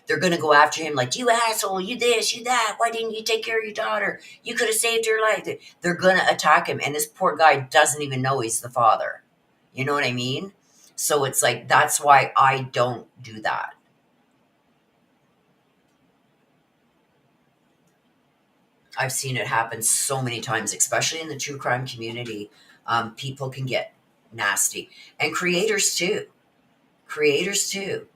They're going to go after him like, you asshole, you this, you that. Why didn't you take care of your daughter? You could have saved her life. They're going to attack him. And this poor guy doesn't even know he's the father. You know what I mean? So it's like, that's why I don't do that. I've seen it happen so many times, especially in the true crime community. People can get nasty. And creators too. Creators too.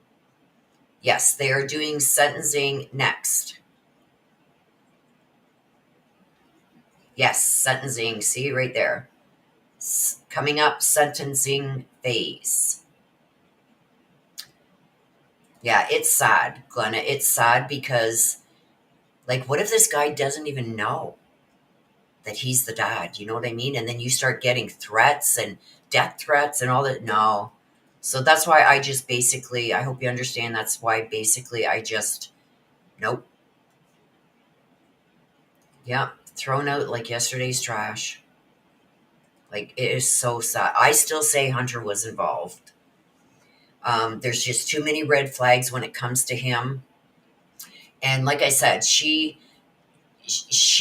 Yes, they are doing sentencing next. Yes, sentencing. See right there. Coming up, sentencing phase. Yeah, it's sad, Glenna. It's sad because, like, what if this guy doesn't even know that he's the dad? You know what I mean? And then you start getting threats and death threats and all that. No. So that's why I just basically, I hope you understand, that's why basically I just, nope. Yeah, thrown out like yesterday's trash. Like, it is so sad. I still say Hunter was involved. There's just too many red flags when it comes to him. And like I said, she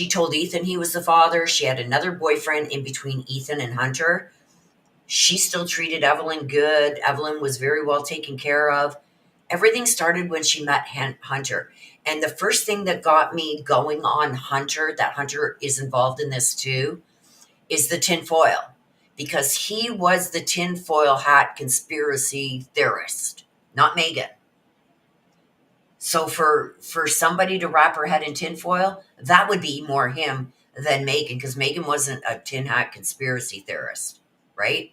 told Ethan he was the father. She had another boyfriend in between Ethan and Hunter. She still treated Evelyn good. Evelyn was very well taken care of. Everything started when she met Hunter. And the first thing that got me going on Hunter, that Hunter is involved in this too, is the tinfoil. Because he was the tinfoil hat conspiracy theorist, not Megan. So for somebody to wrap her head in tinfoil, that would be more him than Megan, because Megan wasn't a tin hat conspiracy theorist, right?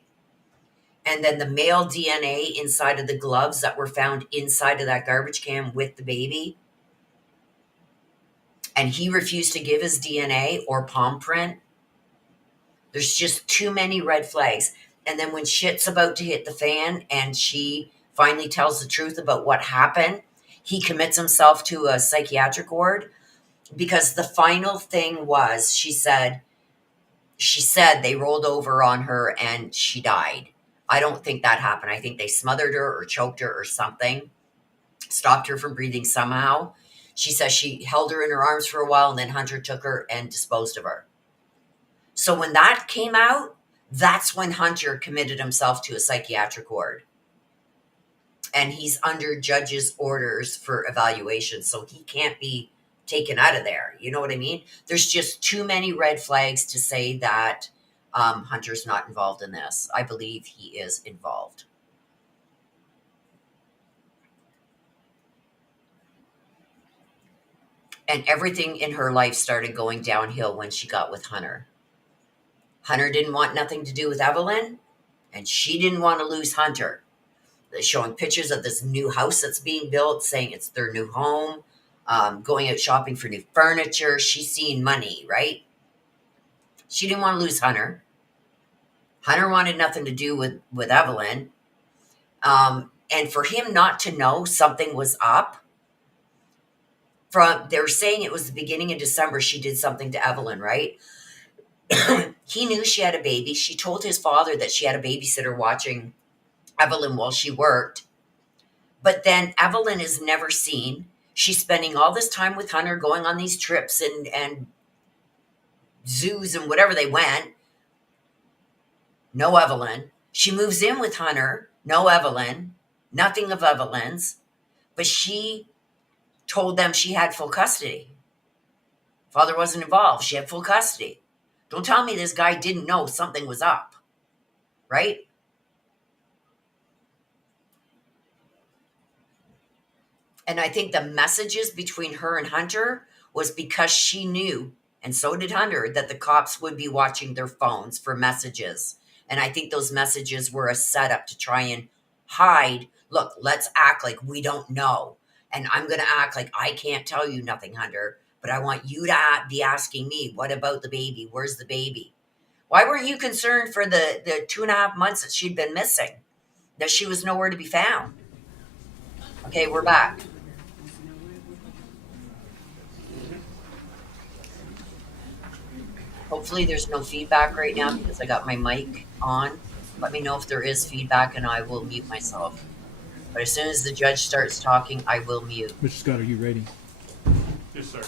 And then the male DNA inside of the gloves that were found inside of that garbage can with the baby, and he refused to give his DNA or palm print. There's just too many red flags. And then when shit's about to hit the fan and she finally tells the truth about what happened, he commits himself to a psychiatric ward, because the final thing was, she said they rolled over on her and she died. I don't think that happened. I think they smothered her or choked her or something, stopped her from breathing somehow. She says she held her in her arms for a while and then Hunter took her and disposed of her. So when that came out, that's when Hunter committed himself to a psychiatric ward. And he's under judge's orders for evaluation, so he can't be taken out of there. You know what I mean? There's just too many red flags to say that Hunter's not involved in this. I believe he is involved. And everything in her life started going downhill when she got with Hunter. Hunter didn't want nothing to do with Evelyn, and she didn't want to lose Hunter. They're showing pictures of this new house that's being built, saying it's their new home. going out shopping for new furniture. She's seeing money, right? She didn't want to lose Hunter. Hunter wanted nothing to do with Evelyn. And for him not to know something was up, they're saying it was the beginning of December, she did something to Evelyn, right? He knew she had a baby. She told his father that she had a babysitter watching Evelyn while she worked. But then Evelyn is never seen. She's spending all this time with Hunter, going on these trips and zoos and whatever they went. No Evelyn. She moves in with Hunter. No Evelyn. Nothing of Evelyn's. But she told them she had full custody. Father wasn't involved. She had full custody. Don't tell me this guy didn't know something was up, right? And I think the messages between her and Hunter was because she knew, and so did Hunter, that the cops would be watching their phones for messages. And I think those messages were a setup to try and hide. Look, let's act like we don't know. And I'm going to act like I can't tell you nothing, Hunter. But I want you to be asking me, what about the baby? Where's the baby? Why weren't you concerned for the 2.5 months that she'd been missing? That she was nowhere to be found? Okay, we're back. Hopefully there's no feedback right now because I got my mic on. Let me know if there is feedback and I will mute myself. But as soon as the judge starts talking, I will mute. Mr. Scott, are you ready? Yes, sir.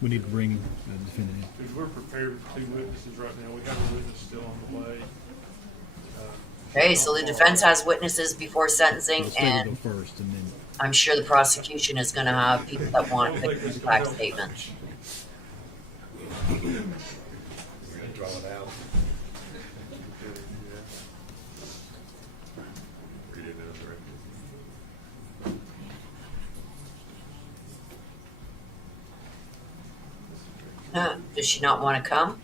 We need to bring the defendant in. Because we're prepared with 2 witnesses right now. We have a witness still on the way. Okay, so the defense has witnesses before sentencing, Let's let it and go first, and then I'm sure the prosecution is going to have people that want the impact statement. Draw it out. Read it as written. Does she not want to come?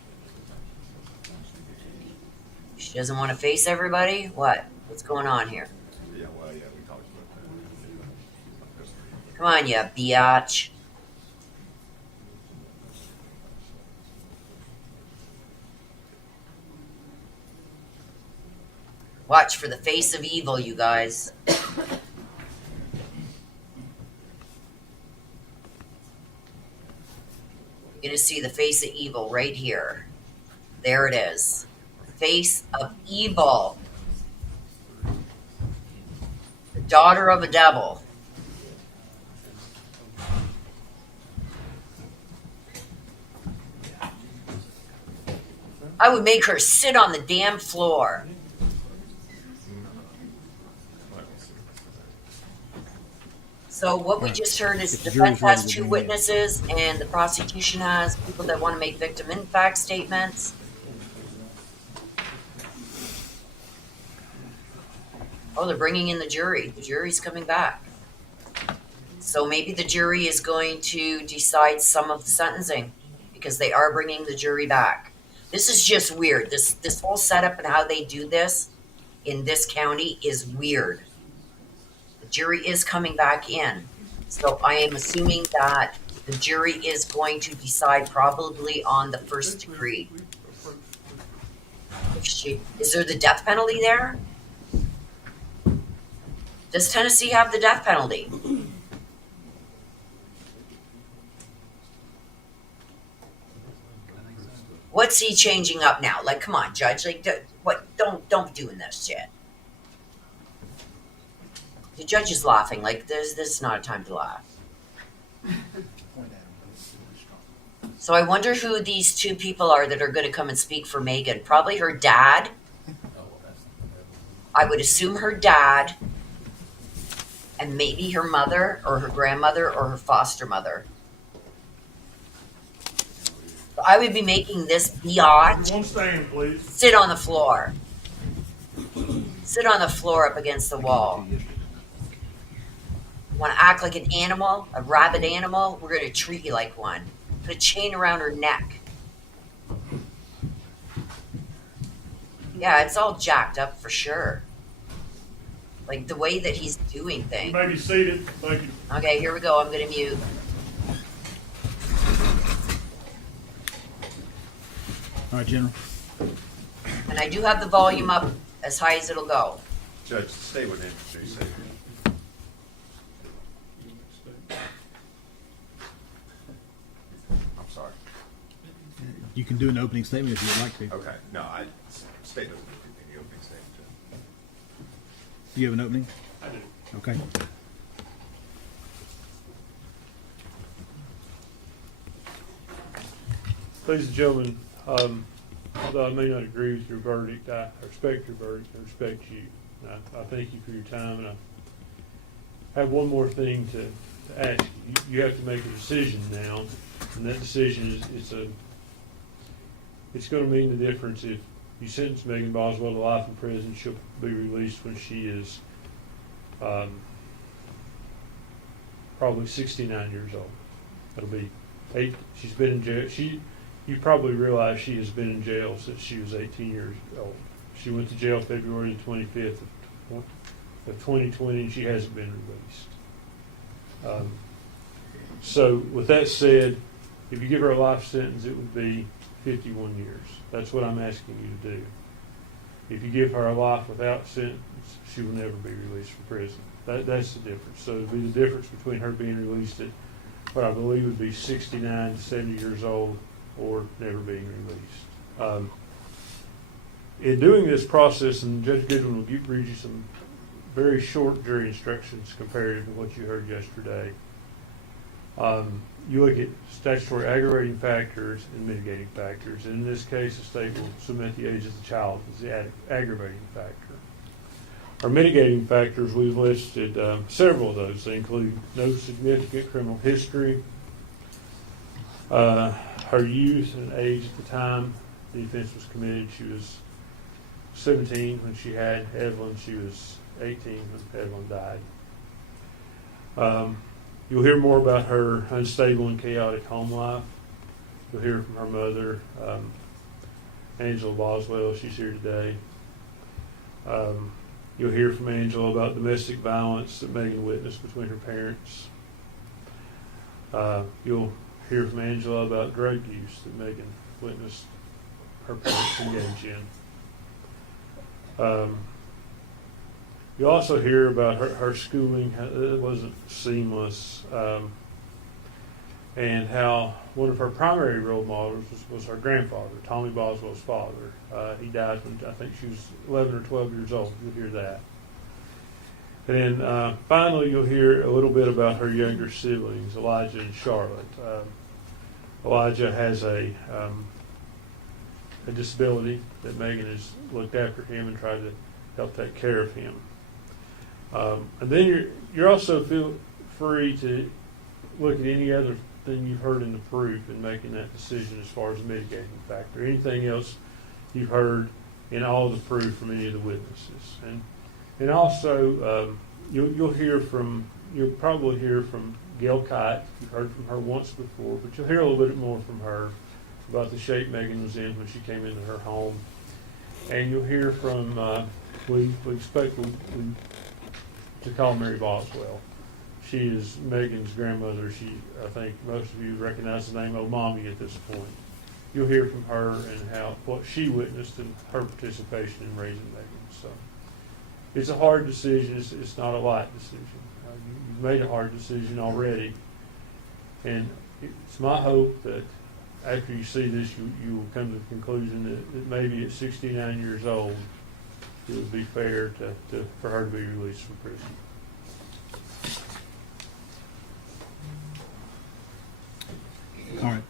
She doesn't want to face everybody? What? What's going on here? Yeah, well, yeah, we talked about that. Come on, you biatch. Watch for the face of evil, you guys. You're going to see the face of evil right here. There it is. Face of evil. The daughter of a devil. I would make her sit on the damn floor. So what we just heard is the defense has 2 witnesses and the prosecution has people that want to make victim impact statements. Oh, they're bringing in the jury. The jury's coming back. So maybe the jury is going to decide some of the sentencing because they are bringing the jury back. This is just weird. This whole setup and how they do this in this county is weird. The jury is coming back in. So I am assuming that the jury is going to decide probably on the first degree. Is there the death penalty there? Does Tennessee have the death penalty? What's he changing up now? Like, come on, Judge. Like, what? Don't be doing this shit. The judge is laughing. Like, this is not a time to laugh. So I wonder who these 2 people are that are going to come and speak for Megan. Probably her dad. I would assume her dad. And maybe her mother or her grandmother or her foster mother. So I would be making this biatch Everyone stand, please. sit on the floor. Sit on the floor up against the wall. Want to act like an animal, a rabid animal? We're going to treat you like one. Put a chain around her neck. Yeah, it's all jacked up for sure. Like the way that he's doing You things. may be seated. Thank you. Okay, here we go. I'm going to mute. All right, General. And I do have the volume up as high as it'll go. Judge, the state would introduce it. I'm sorry. You can do an opening statement if you'd like to. Okay, no, state doesn't do any opening statement, Judge. Do you have an opening? I do. Okay. Ladies and gentlemen, although I may not agree with your verdict, I respect your verdict, I respect you. And I thank you for your time, and I have one more thing to ask you. You have to make a decision now, and that decision it's going to mean the difference. If you sentence Megan Boswell to life in prison, she'll be released when she is probably 69 years old. It'll be 8. She's been in jail. You probably realize she has been in jail since she was 18 years old. She went to jail February the 25th of 2020, and she hasn't been released. So with that said, if you give her a life sentence, it would be 51 years. That's what I'm asking you to do. If you give her a life without sentence, she will never be released from prison. That's the difference. So it would be the difference between her being released at what I believe would be 69 to 70 years old or never being released. In doing this process, and Judge Goodwin will read you some very short jury instructions comparative to what you heard yesterday. You look at statutory aggravating factors and mitigating factors. And in this case, the state will submit the age of the child as the aggravating factor. Our mitigating factors, we've listed several of those. They include no significant criminal history, her youth and age at the time the offense was committed. She was 17 when she had Evelyn. She was 18 when Evelyn died. You'll hear more about her unstable and chaotic home life. You'll hear from her mother, Angela Boswell. She's here today. You'll hear from Angela about domestic violence that Megan witnessed between her parents. You'll hear from Angela about drug use that Megan witnessed her parents engage in. You also hear about her schooling. It wasn't seamless, and how one of her primary role models was her grandfather, Tommy Boswell's father. He died when I think she was 11 or 12 years old. You'll hear that. And then finally, you'll hear a little bit about her younger siblings, Elijah and Charlotte. Elijah has a disability that Megan has looked after him and tried to help take care of him. And then you're also feel free to look at any other thing you've heard in the proof and making that decision as far as a mitigating factor. Anything else you've heard in all the proof from any of the witnesses. And also you'll probably hear from Gail Kite. You've heard from her once before, but you'll hear a little bit more from her about the shape Megan was in when she came into her home. And you'll hear from, we expect to call Mary Boswell. She is Megan's grandmother. I think most of you recognize the name of Mommy at this point. You'll hear from her and what she witnessed and her participation in raising Megan. So it's a hard decision. It's not a light decision. You've made a hard decision already, and it's my hope that after you see this, you will come to the conclusion that maybe at 69 years old, it would be fair for her to be released from prison. All right.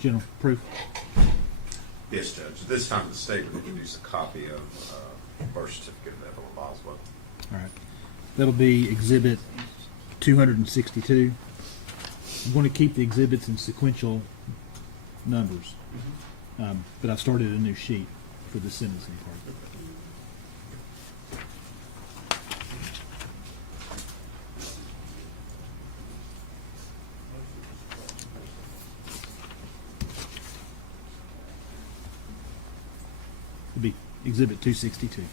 General, proof. Yes, Judge. This time the state would introduce a copy of birth certificate of Evelyn Boswell. All right. That'll be Exhibit 262. I'm going to keep the exhibits in sequential numbers, but I've started a new sheet for the sentencing part. It'll be Exhibit 262.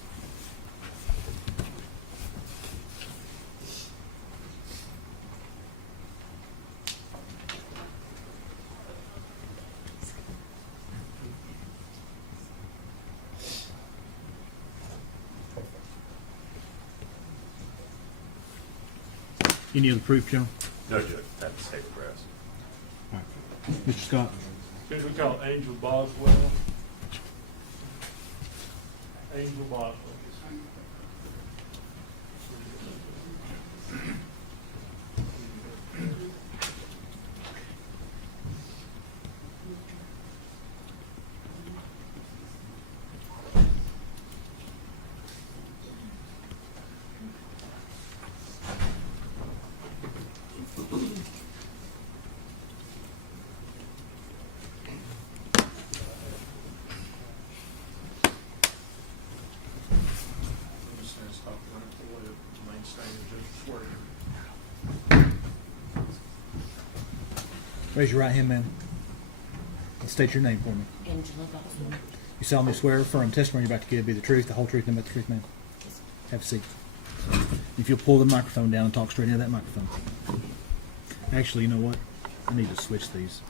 Any other proof, Joe? No, Judge, that's state press. All right. Mr. Scott? Could we call Angel Boswell? Angel Boswell. Raise your right hand, ma'am. And state your name for me. Angela Boswell. You solemnly swear or affirm testimony you're about to give be the truth, the whole truth, and nothing but the truth, ma'am. Have a seat. If you'll pull the microphone down and talk straight into that microphone. Actually, you know what? I need to switch these.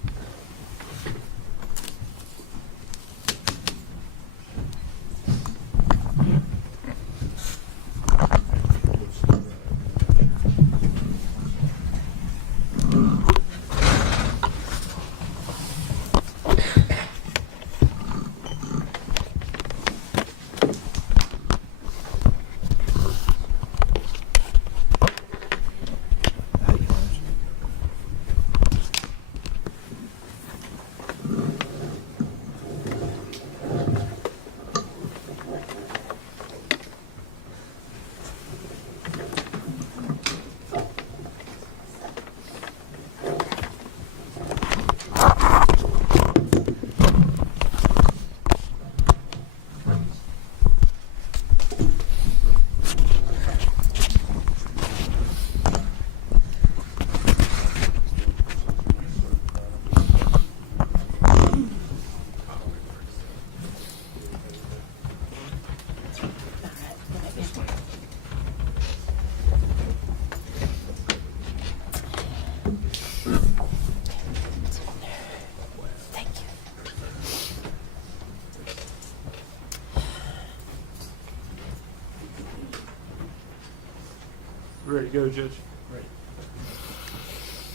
Ready to go, Judge? Ready.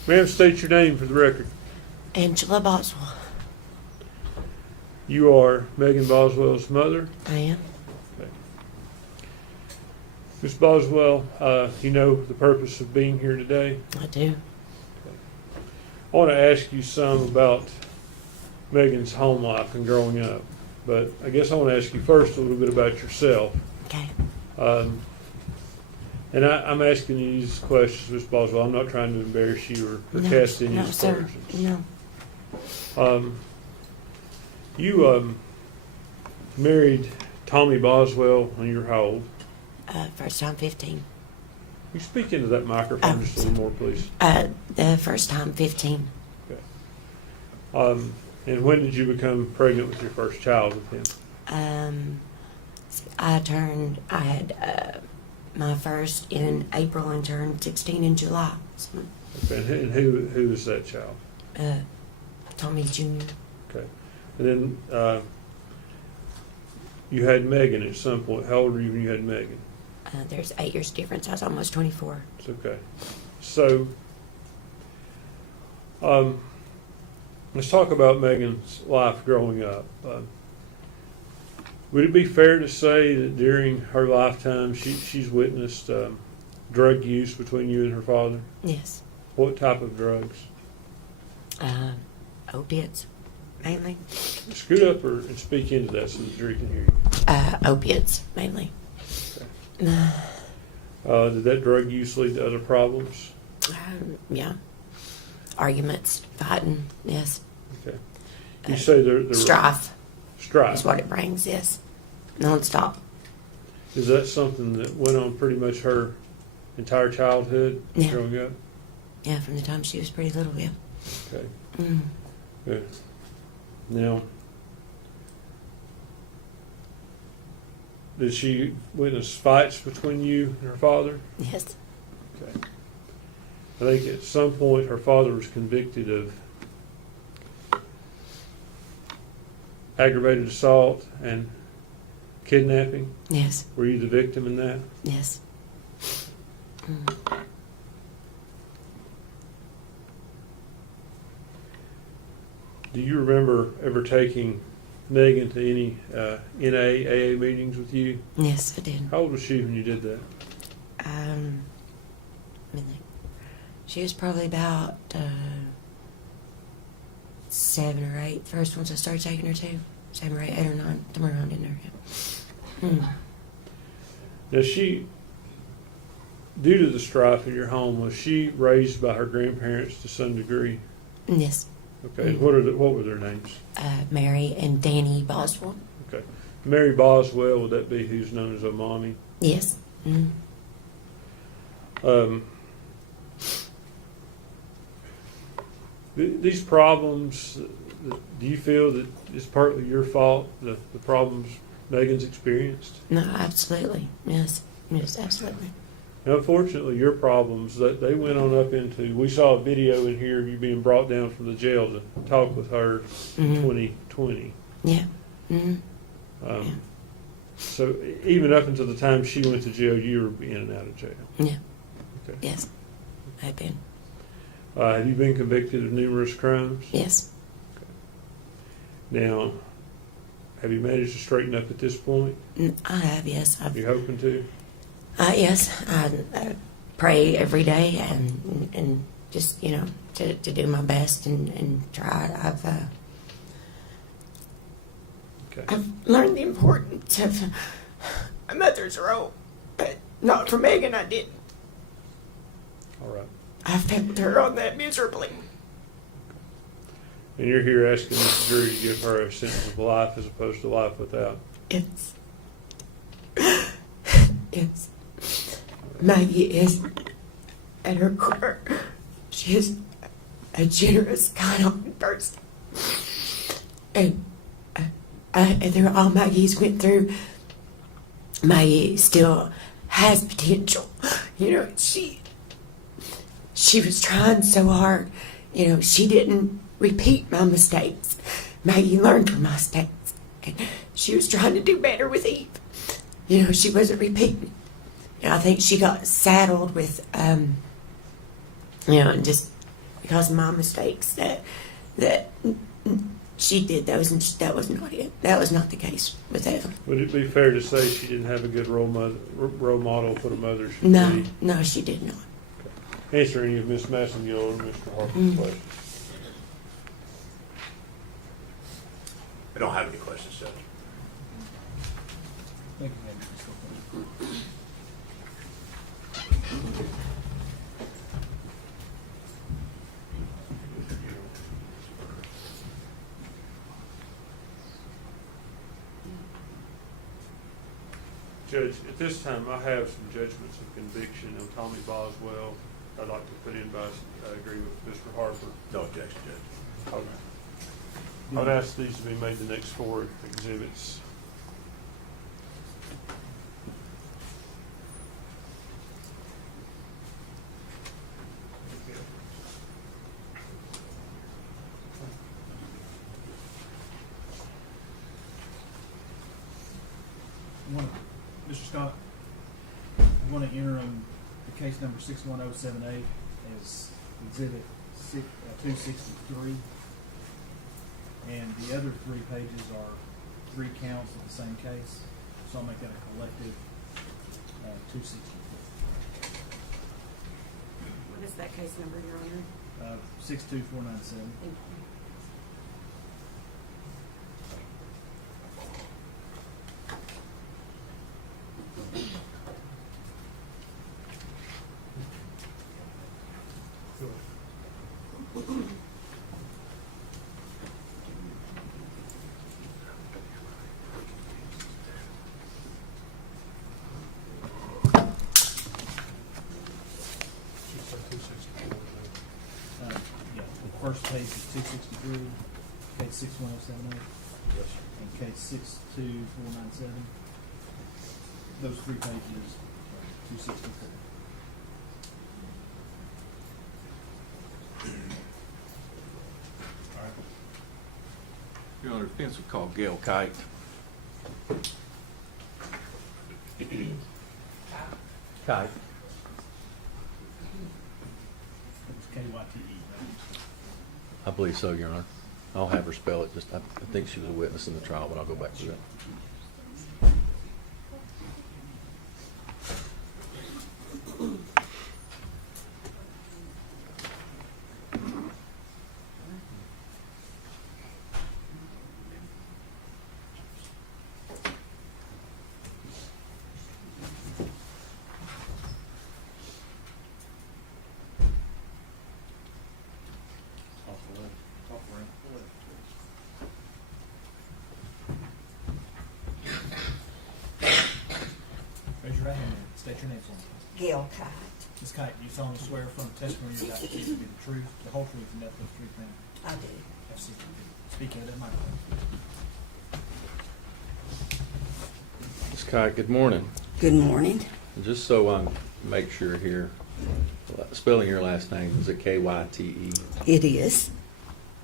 Ma'am, state your name for the record. Angela Boswell. You are Megan Boswell's mother. I am. Ms. Boswell, you know the purpose of being here today. I do. I want to ask you some about Megan's home life and growing up, but I guess I want to ask you first a little bit about yourself. Okay. And I'm asking you these questions, Ms. Boswell. I'm not trying to embarrass you or cast any no, sir. aspersions. No. You married Tommy Boswell when you were how old? First time 15. You speak into that microphone just a little more, please. The first time 15. Okay. And when did you become pregnant with your first child with him? I had my first in April and turned 16 in July. So, Okay. And who was that child? Tommy Jr. Okay. And then you had Megan at some point. How old were you when you had Megan? There's 8 years difference. I was almost 24. It's okay. So let's talk about Megan's life growing up. Would it be fair to say that during her lifetime she's witnessed drug use between you and her father? Yes. What type of drugs? Opiates, mainly. Scoot up and speak into that so the jury can hear you. Opiates, mainly. Did that drug use lead to other problems? Yeah. Arguments, fighting, yes. Okay. You say there Strife strife. is what it brings, yes. Non-stop. Is that something that went on pretty much her entire childhood Yeah. growing up? Yeah, from the time she was pretty little, yeah. Okay. Mm. Good. Now, did she witness fights between you and her father? Yes. Okay. I think at some point her father was convicted of aggravated assault and kidnapping. Yes. Were you the victim in that? Yes. Mm. Do you remember ever taking Megan to any AA meetings with you? Yes, I did. How old was she when you did that? Let me think. She was probably about 7 or 8. First ones I started taking her to. 7 or 8, 8 or 9, somewhere around in there. Yeah. Now she, due to the strife in your home, was she raised by her grandparents to some degree? Yes. Okay. Mm. What were their names? Mary and Danny Boswell. Okay. Mary Boswell, would that be who's known as a mommy? Yes. Mm. These problems, do you feel that it's partly your fault, the problems Megan's experienced? No, absolutely. Yes. Yes, absolutely. Now, unfortunately, your problems, that they went on up into, we saw a video in here of you being brought down from the jail to talk with her in 2020. Yeah. Mm-hmm. Yeah. So even up until the time she went to jail, you were in and out of jail. Yeah. Okay. Yes. I've been. Have you been convicted of numerous crimes? Yes. Now, have you managed to straighten up at this point? I have, yes. You hoping to? Yes. I pray every day and just, to do my best and try. Okay. I've learned the importance of a mother's role, but not for Megan, I didn't. All right. I failed her on that miserably. And you're here asking this jury to give her a sentence of life as opposed to life without. It's Maggie is, at her core, she is a generous, kind-hearted person. And through all Maggie's went through, Maggie still has potential. She was trying so hard. She didn't repeat my mistakes. Maggie learned from my mistakes. And she was trying to do better with Eve. She wasn't repeating. I think she got saddled with, and just because of my mistakes that she did those, and that was not it. That was not the case with Evelyn. Would it be fair to say she didn't have a good role model for the mother should be? No, she did not. Answer any of Ms. Massengill or Mr. Harper's questions. I don't have any questions, Judge. Thank you, Megan. Judge, at this time, I have some judgments of conviction on Tommy Boswell I'd like to put in by agreement with Mr. Harper. No objection, Judge. Okay. I would ask these to be made the next 4 exhibits. Mr. Scott, I want to enter the case number 61078 as exhibit 263, and the other 3 pages are 3 counts of the same case, so I'll make that a collective 264. What is that case number, Your Honor? 62497. Thank you. Yeah, the first page is 263, case 61078, and case 62497. Those 3 pages are 264. Your Honor, defense would call Gail Kite. Kite. It's KYTE, right? I believe so, Your Honor. I'll have her spell it. I think she was a witness in the trial, but I'll go back to that. Raise your right hand and state your name for me. Gail Kite. Ms. Kite, do you solemnly swear from the testimony you're about to give to be the truth, the whole truth, and nothing but the truth, ma'am? I do. Have a seat. Speak into that microphone. Ms. Kite, good morning. Good morning. And just so I make sure here, spelling your last name, is it K-Y-T-E? It is.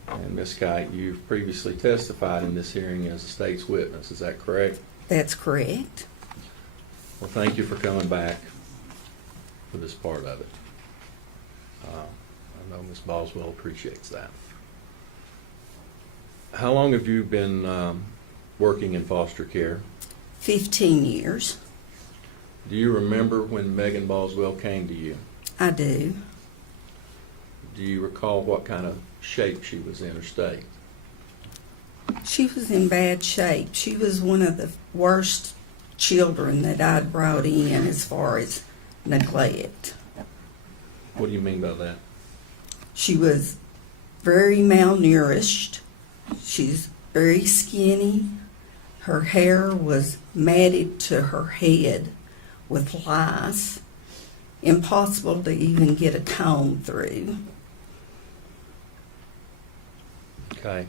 And Ms. Kite, you've previously testified in this hearing as a state's witness, is that correct? That's correct. Well, thank you for coming back for this part of it. I know Ms. Boswell appreciates that. How long have you been working in foster care? 15 years. Do you remember when Megan Boswell came to you? I do. Do you recall what kind of shape she was in or state? She was in bad shape. She was one of the worst children that I'd brought in as far as neglect. What do you mean by that? She was very malnourished. She's very skinny. Her hair was matted to her head with lice. Impossible to even get a comb through. Okay.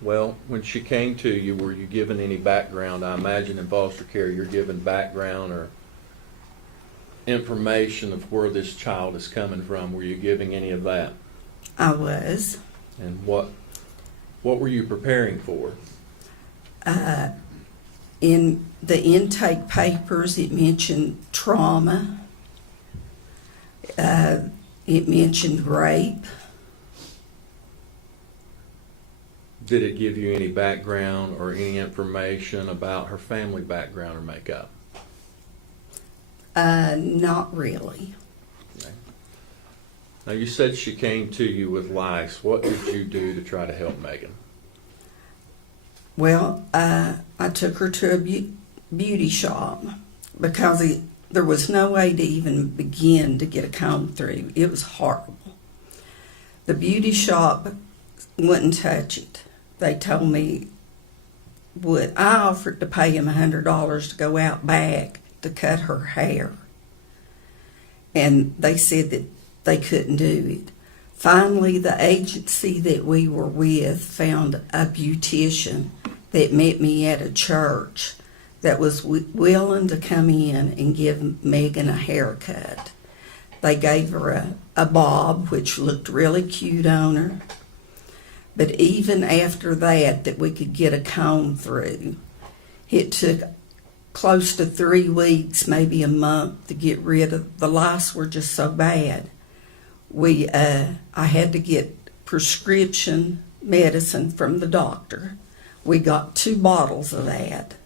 Well, when she came to you, were you given any background? I imagine in foster care you're given background or information of where this child is coming from. Were you giving any of that? I was. And what were you preparing for? In the intake papers, it mentioned trauma. It mentioned rape. Did it give you any background or any information about her family background or makeup? Not really. Okay. Now, you said she came to you with lice. What did you do to try to help Megan? Well, I took her to a beauty shop because there was no way to even begin to get a comb through. It was horrible. The beauty shop wouldn't touch it. They told me I offered to pay him $100 to go out back to cut her hair. And they said that they couldn't do it. Finally, the agency that we were with found a beautician that met me at a church that was willing to come in and give Megan a haircut. They gave her a bob, which looked really cute on her. But even after that we could get a comb through, it took close to 3 weeks, maybe a month, to get rid of the lice. Were just so bad. I had to get prescription medicine from the doctor. We got 2 bottles of that.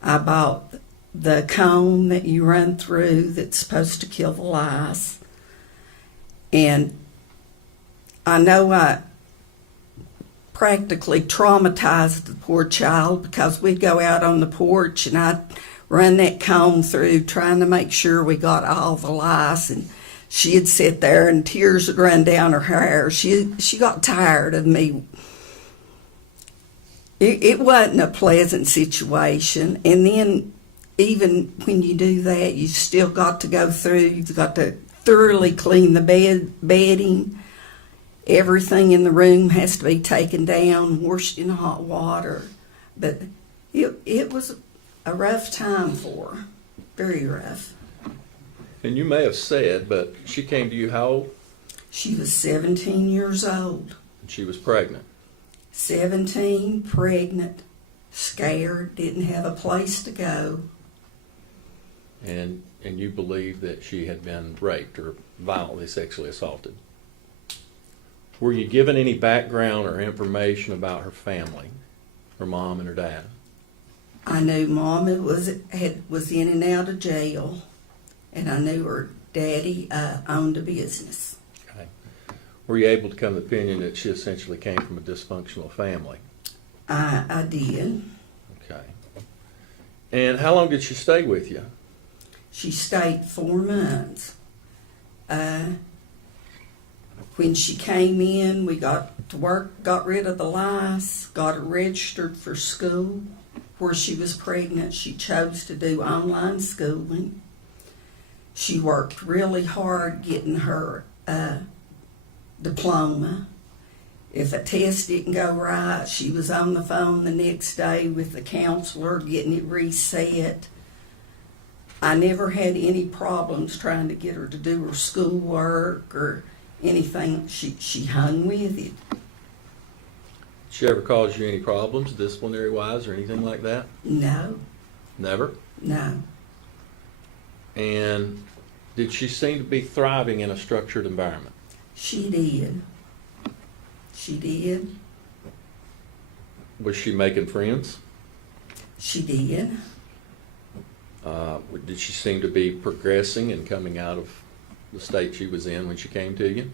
I bought the comb that you run through that's supposed to kill the lice. And I know I practically traumatized the poor child because we'd go out on the porch and I'd run that comb through trying to make sure we got all the lice, and she'd sit there and tears would run down her hair. She got tired of me. It wasn't a pleasant situation. And then even when you do that, you still got to go through, you've got to thoroughly clean the bedding. Everything in the room has to be taken down, washed in hot water. But it was a rough time for her, very rough. And you may have said, but she came to you how old? She was 17 years old. And she was pregnant. 17, pregnant, scared, didn't have a place to go. And you believe that she had been raped or violently sexually assaulted. Were you given any background or information about her family, her mom and her dad? I knew Mama was in and out of jail, and I knew her daddy owned a business. Okay. Were you able to come to the opinion that she essentially came from a dysfunctional family? I did. Okay. And how long did she stay with you? She stayed 4 months. When she came in, we got to work, got rid of the lice, got her registered for school. Where she was pregnant, she chose to do online schooling. She worked really hard getting her diploma. If a test didn't go right, she was on the phone the next day with the counselor getting it reset. I never had any problems trying to get her to do her schoolwork or anything. She hung with it. Did she ever cause you any problems, disciplinary-wise or anything like that? No, Never? no. And did she seem to be thriving in a structured environment? She did. She did. Was she making friends? She did. Did she seem to be progressing and coming out of the state she was in when she came to you?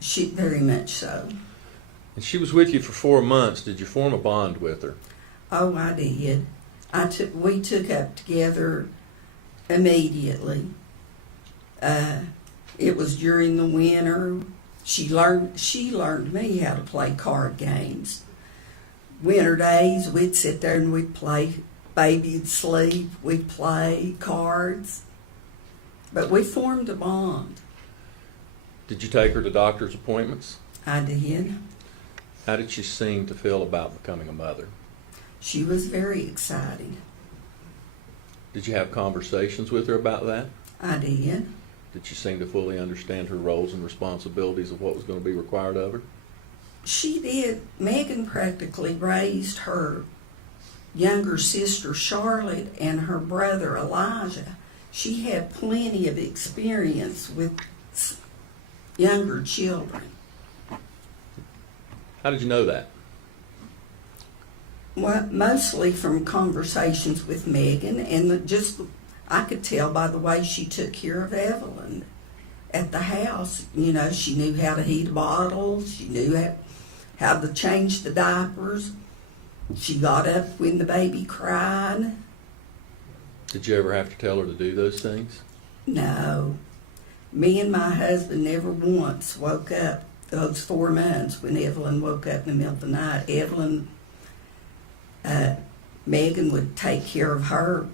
She very much so. And she was with you for 4 months. Did you form a bond with her? Oh, I did. We took up together immediately. It was during the winter. She learned me how to play card games. Winter days, we'd sit there and we'd play. Baby'd sleep. We'd play cards. But we formed a bond. Did you take her to doctor's appointments? I did. How did she seem to feel about becoming a mother? She was very excited. Did you have conversations with her about that? I did. Did she seem to fully understand her roles and responsibilities of what was going to be required of her? She did. Megan practically raised her younger sister Charlotte and her brother Elijah. She had plenty of experience with younger children. How did you know that? Well, mostly from conversations with Megan, and I could tell by the way she took care of Evelyn at the house. You know, she knew how to heat a bottle. She knew how to change the diapers. She got up when the baby cried. Did you ever have to tell her to do those things? No. Me and my husband never once woke up those 4 months when Evelyn woke up in the middle of the night. Megan would take care of her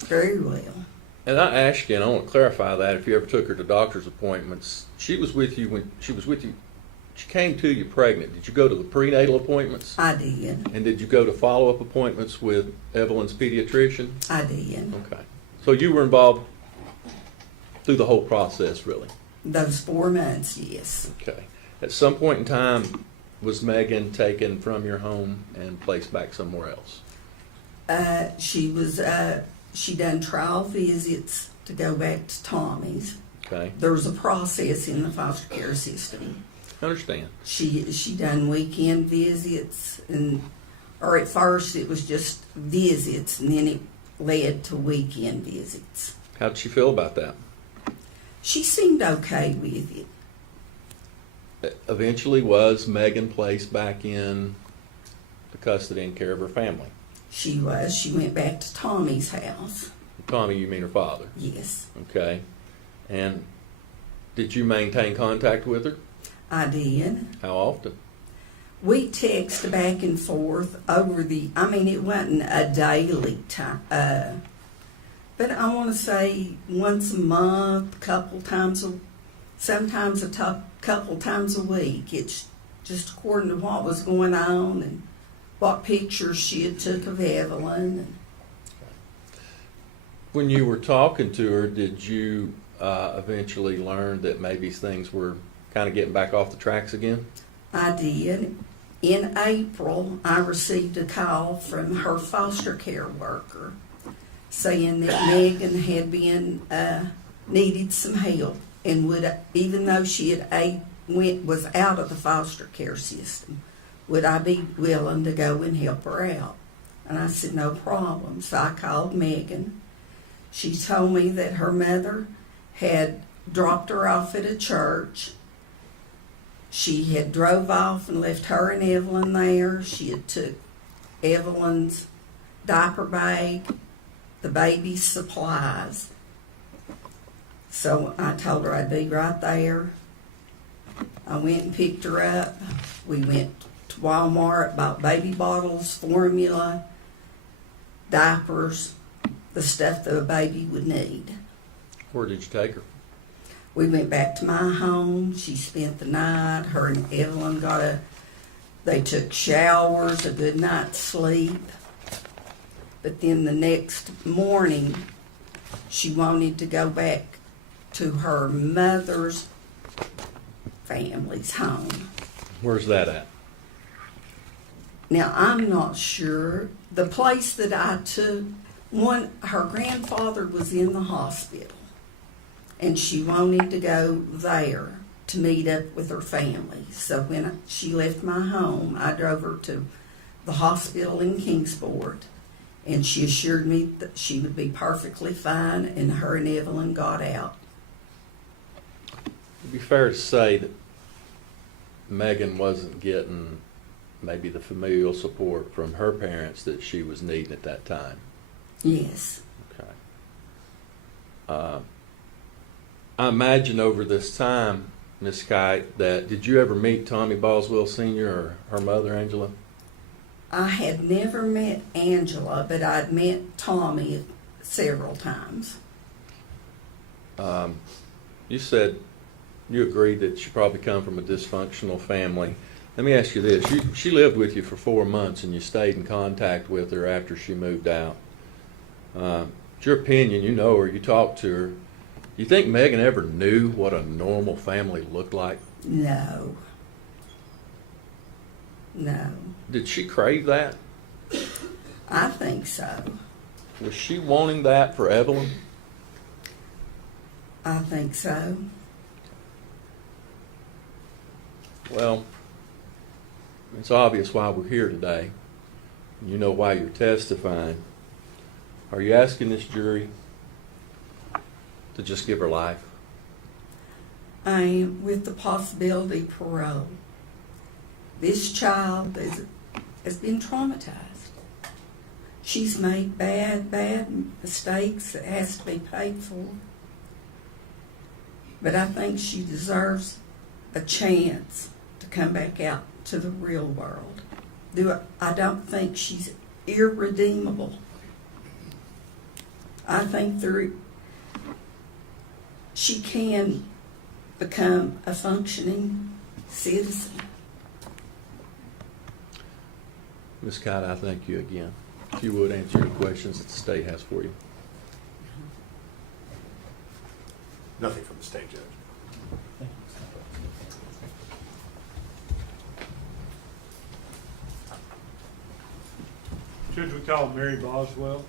very well. And I asked you, and I want to clarify that, if you ever took her to doctor's appointments, she was with you, she came to you pregnant. Did you go to the prenatal appointments? I did. And did you go to follow-up appointments with Evelyn's pediatrician? I did. Okay. So you were involved through the whole process, really? Those 4 months, yes. Okay. At some point in time, was Megan taken from your home and placed back somewhere else? She done trial visits to go back to Tommy's. Okay. There was a process in the foster care system. I understand. She done weekend visits, or at first it was just visits, and then it led to weekend visits. How did she feel about that? She seemed okay with it. Eventually, was Megan placed back in the custody and care of her family? She was. She went back to Tommy's house. Tommy, you mean her father? Yes, Okay. And did you maintain contact with her? I did. How often? We texted back and forth it wasn't a daily time, but I want to say once a month, couple times sometimes couple times a week. It's just according to what was going on and what pictures she had took of Evelyn. When you were talking to her, did you eventually learn that maybe things were kind of getting back off the tracks again? I did. In April, I received a call from her foster care worker saying that Megan had been needed some help and would, even though she had was out of the foster care system. Would I be willing to go and help her out? And I said, no problem. So I called Megan. She told me that her mother had dropped her off at a church. She had drove off and left her and Evelyn there. She had took Evelyn's diaper bag, the baby's supplies. So I told her I'd be right there. I went and picked her up. We went to Walmart, bought baby bottles, formula, diapers, the stuff that a baby would need. Where did you take her? We went back to my home. She spent the night. Her and Evelyn they took showers, a good night's sleep. But then the next morning, she wanted to go back to her mother's family's home. Where's that at? Now, I'm not sure. The place that I took, her grandfather was in the hospital, and she wanted to go there to meet up with her family. So when she left my home, I drove her to the hospital in Kingsport, and she assured me that she would be perfectly fine, and her and Evelyn got out. It'd be fair to say that Megan wasn't getting maybe the familial support from her parents that she was needing at that time. Yes. Okay. I imagine over this time, Miss Kite, that did you ever meet Tommy Boswell Sr. or her mother, Angela? I had never met Angela, but I'd met Tommy several times. You said you agreed that she probably come from a dysfunctional family. Let me ask you this. She lived with you for 4 months and you stayed in contact with her after she moved out. It's your opinion, you know her, you talked to her. Do you think Megan ever knew what a normal family looked like? No. No. Did she crave that? I think so. Was she wanting that for Evelyn? I think so. Well, it's obvious why we're here today. You know why you're testifying. Are you asking this jury to just give her life? I am, with the possibility of parole. This child has been traumatized. She's made bad mistakes that has to be paid for. But I think she deserves a chance to come back out to the real world. I don't think she's irredeemable. I think she can become a functioning citizen. Ms. Kite, I thank you again. If you would answer any questions that the state has for you. Nothing from the state judge. Judge, we call Mary Boswell.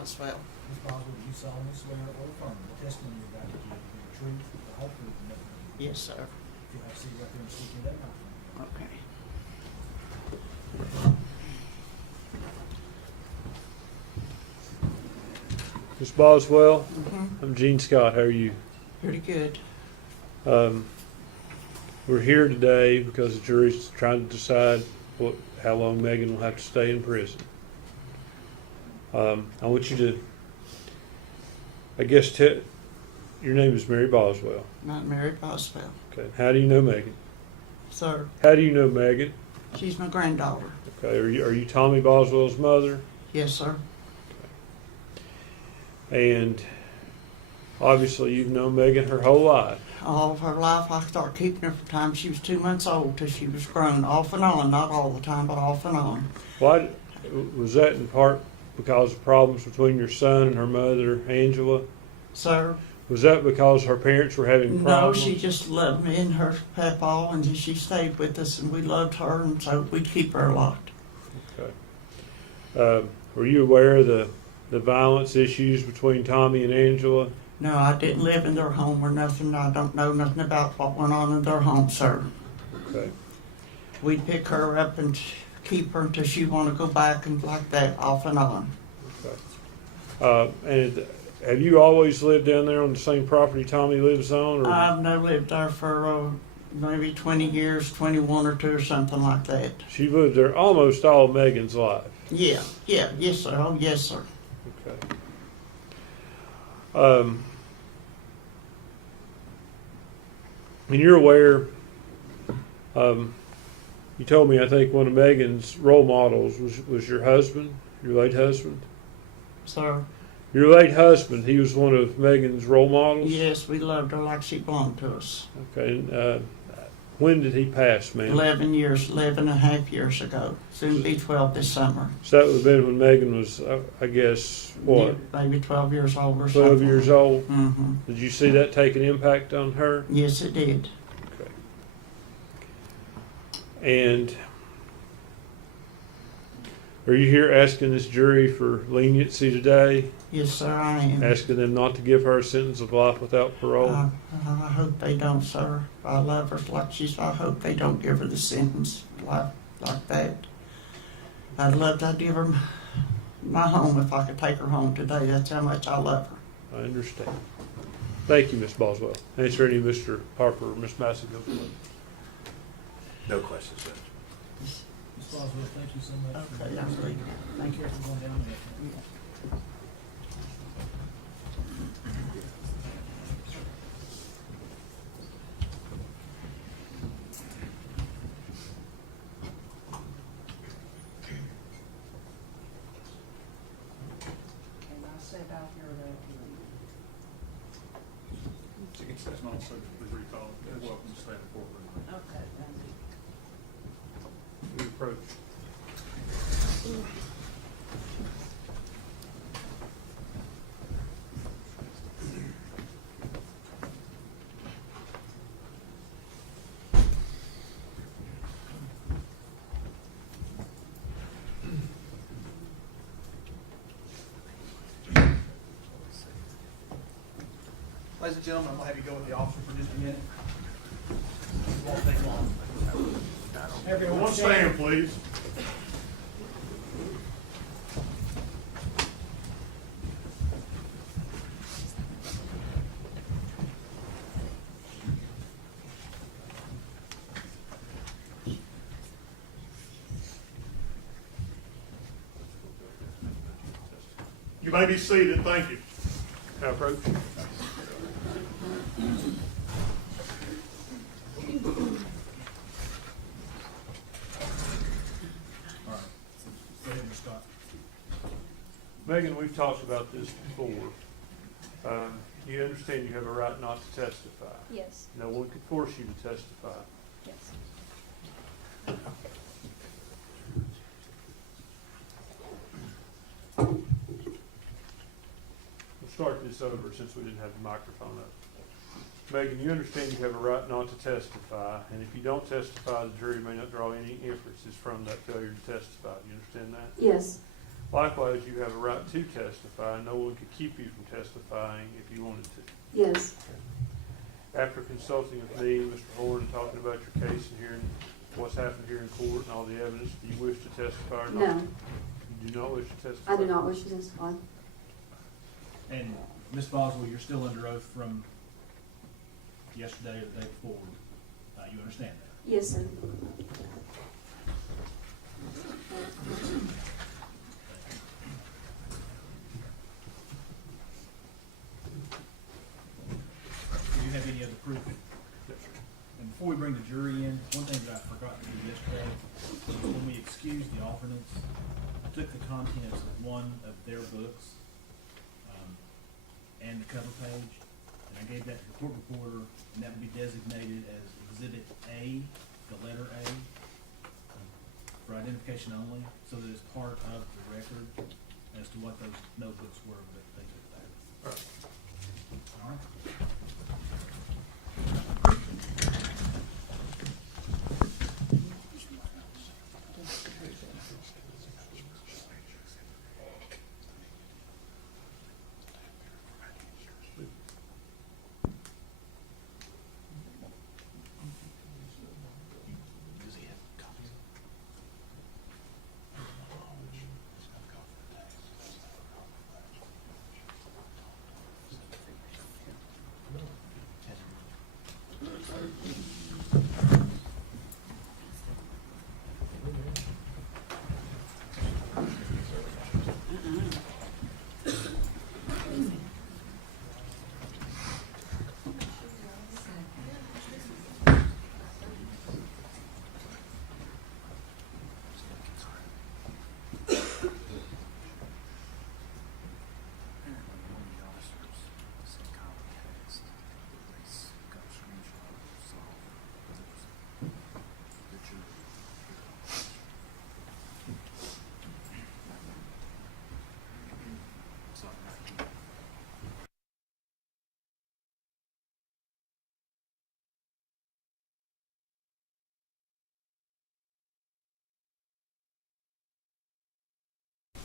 Boswell. Ms. Boswell, do you solemnly swear or affirm the testimony you're about to give will be the truth, the whole truth, and nothing but the truth? Yes, sir. If you'll have a seat right there and speak in that microphone. Okay. Ms. Boswell, Mm-hmm. I'm Gene Scott. How are you? Pretty good. We're here today because the jury's trying to decide how long Megan will have to stay in prison. I want you to, I guess, your name is Mary Boswell. Not Mary Boswell. Okay. How do you know Megan? Sir, How do you know Megan? she's my granddaughter. Okay. Are you Tommy Boswell's mother? Yes, sir. And obviously you've known Megan her whole life. All of her life, I started keeping her from the time she was 2 months old till she was grown, off and on. Not all the time, but off and on. Why was that in part because of problems between your son and her mother, Angela? Sir, Was that because her parents were having no, problems? she just loved me and her papaw, and she stayed with us, and we loved her, and so we'd keep her a lot. Okay. Were you aware of the violence issues between Tommy and Angela? No, I didn't live in their home or nothing. I don't know nothing about what went on in their home, sir. Okay. We'd pick her up and keep her until she want to go back and like that, off and on. Okay. And have you always lived down there on the same property Tommy lives on? Or? I've now lived there for maybe 20 years, 21 or 2 or something like that. She lived there almost all of Megan's life. Yeah, yes, sir. Oh, yes, sir. Okay. And you're aware, you told me, I think, one of Megan's role models was your husband, your late husband? Sir, Your late husband, he was one of Megan's role models? yes, we loved her like she belonged to us. Okay. And, when did he pass, ma'am? 11 and a half years ago. Soon be 12 this summer. So that would have been when Megan was, I guess, what, Yeah, maybe 12 years old or something. 12 years old? Mm-hmm. Did you see that take an impact on her? Yes, it did. Okay. And are you here asking this jury for leniency today? Yes, sir, I am. Asking them not to give her a sentence of life without parole? I hope they don't, sir. I love her like I hope they don't give her the sentence like that. I'd love to give her my home if I could take her home today. That's how much I love her. I understand. Thank you, Ms. Boswell. Answer any of Mr. Harper or Ms. Masseyville. No questions, Judge. Ms. Boswell, thank you so much. Okay, I'm leaving. Thank you for going down there. Can I sit out here without That's not so please recall. You're welcome to stay in the courtroom. Okay, thank you. We approach. Ladies and gentlemen, I'm going to have you go with the officer for just a minute. It won't take long. Everyone stand, please. You may be seated. Thank you. Now approach. All right. Go ahead, Mr. Scott. Megan, we've talked about this before. You understand you have a right not to testify. Yes, No one could force you to testify. yes. We'll start this over since we didn't have the microphone up. Megan, you understand you have a right not to testify, and if you don't testify, the jury may not draw any inferences from that failure to testify. Do you understand that? Yes, Likewise, you have a right to testify. No one could keep you from testifying if you wanted to. Yes. After consulting with me, Mr. Horn, and talking about your case and hearing what's happened here in court and all the evidence, do you wish to testify or not? No, You do not wish to testify? I do not wish to testify. And Ms. Boswell, you're still under oath from yesterday or the day before. You understand that? Yes, sir. Do you have any other proof? And before we bring the jury in, one thing that I forgot to do yesterday was when we excused the alternates, I took the contents of one of their books and the cover page, and I gave that to the court reporter, and that would be designated as Exhibit A, the letter A, for identification only, so that it's part of the record as to what those notebooks were that they took back. All right.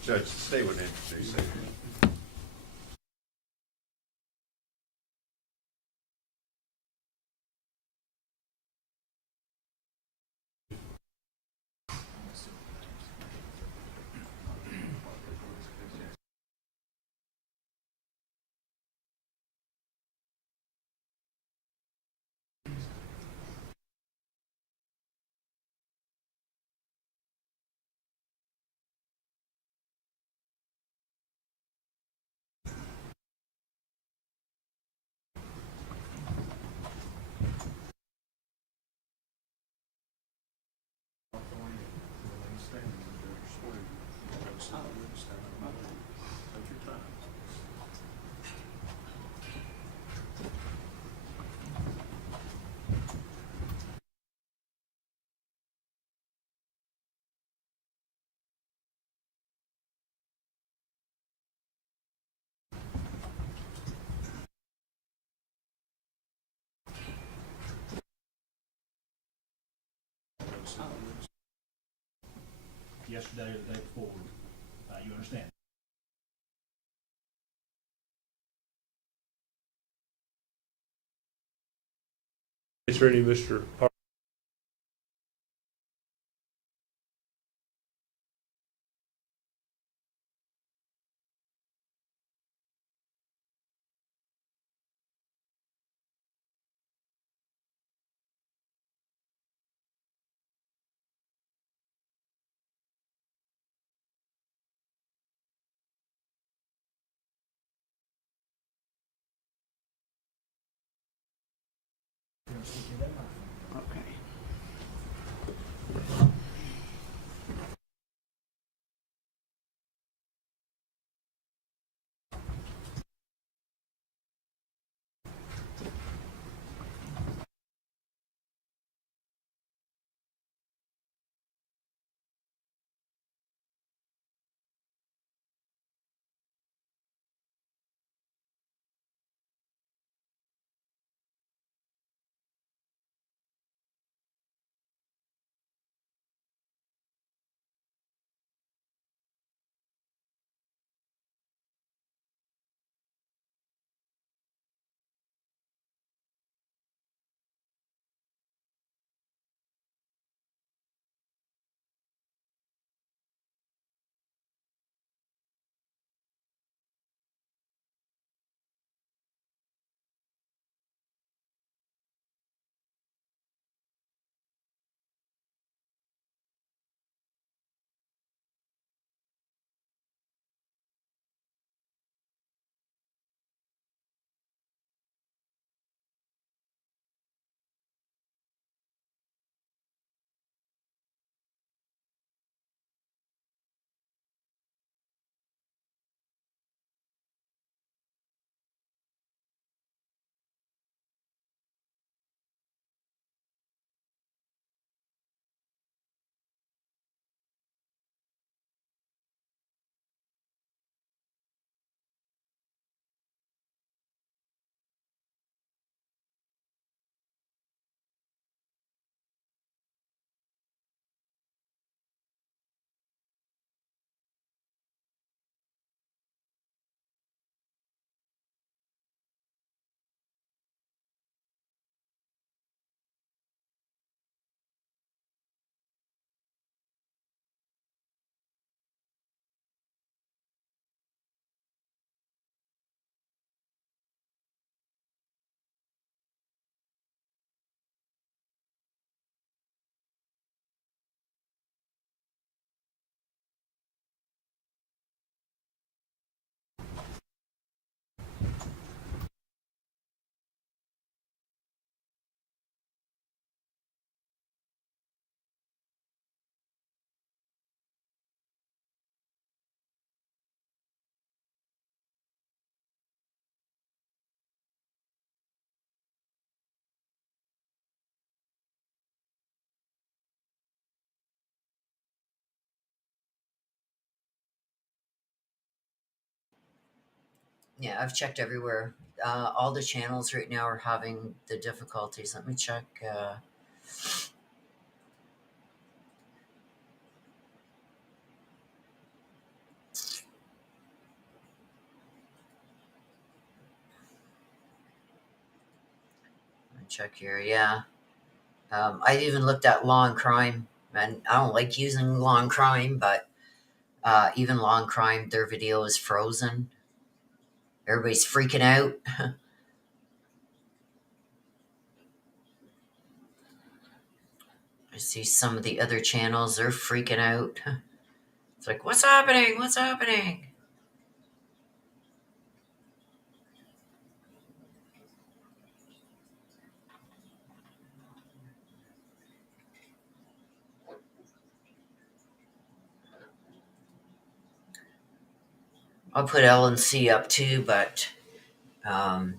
Judge, the state would introduce it. Yesterday or the day before. You understand? Is there any Mr. Yeah, I've checked everywhere. All the channels right now are having the difficulties. Let me check. Let me check here. Yeah. I even looked at Law and Crime, and I don't like using Law and Crime, but even Law and Crime, their video is frozen. Everybody's freaking out. I see some of the other channels, they're freaking out. It's like, what's happening? What's happening? I'll put L and C up too, but like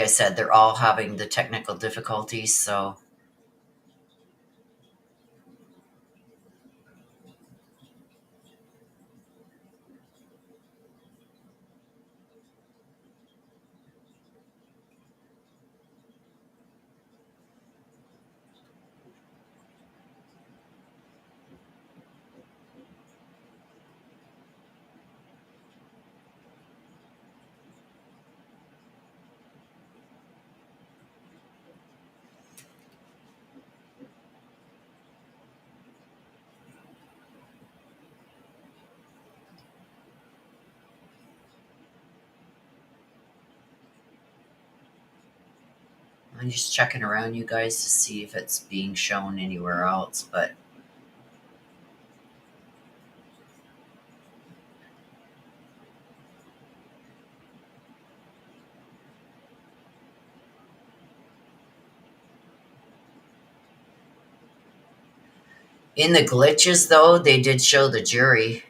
I said, they're all having the technical difficulties, so. I'm just checking around you guys to see if it's being shown anywhere else, but in the glitches though, they did show the jury.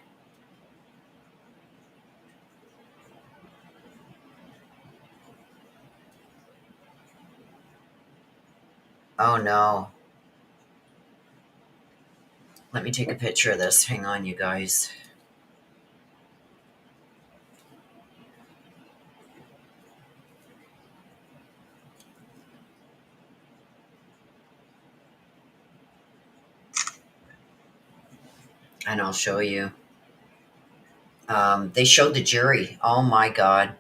Oh no. Let me take a picture of this. Hang on, you guys. And I'll show you. They showed the jury. Oh my God.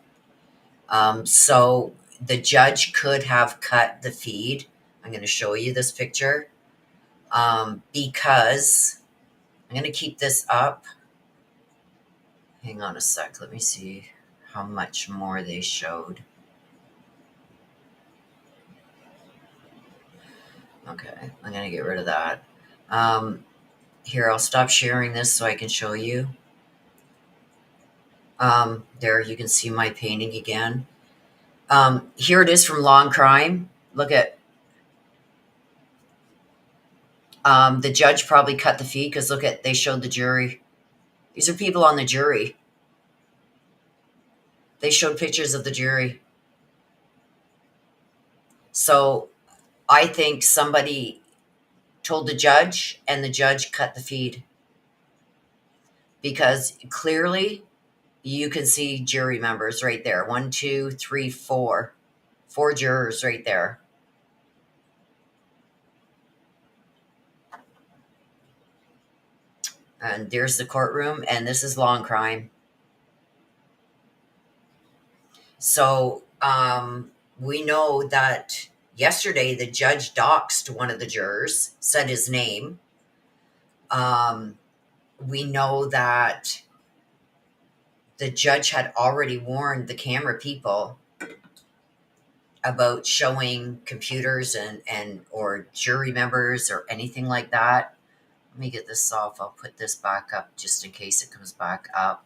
So the judge could have cut the feed. I'm going to show you this picture because I'm going to keep this up. Hang on a sec. Let me see how much more they showed. Okay, I'm going to get rid of that. Here, I'll stop sharing this so I can show you. There, you can see my painting again. Here it is from Law and Crime. Look at, the judge probably cut the feed because look at, they showed the jury. These are people on the jury. They showed pictures of the jury. So I think somebody told the judge and the judge cut the feed because clearly you can see jury members right there. 1, 2, 3, 4. 4 jurors right there. And there's the courtroom, and this is Law and Crime. So we know that yesterday the judge doxed one of the jurors, said his name. We know that the judge had already warned the camera people about showing computers and or jury members or anything like that. Let me get this off. I'll put this back up just in case it comes back up.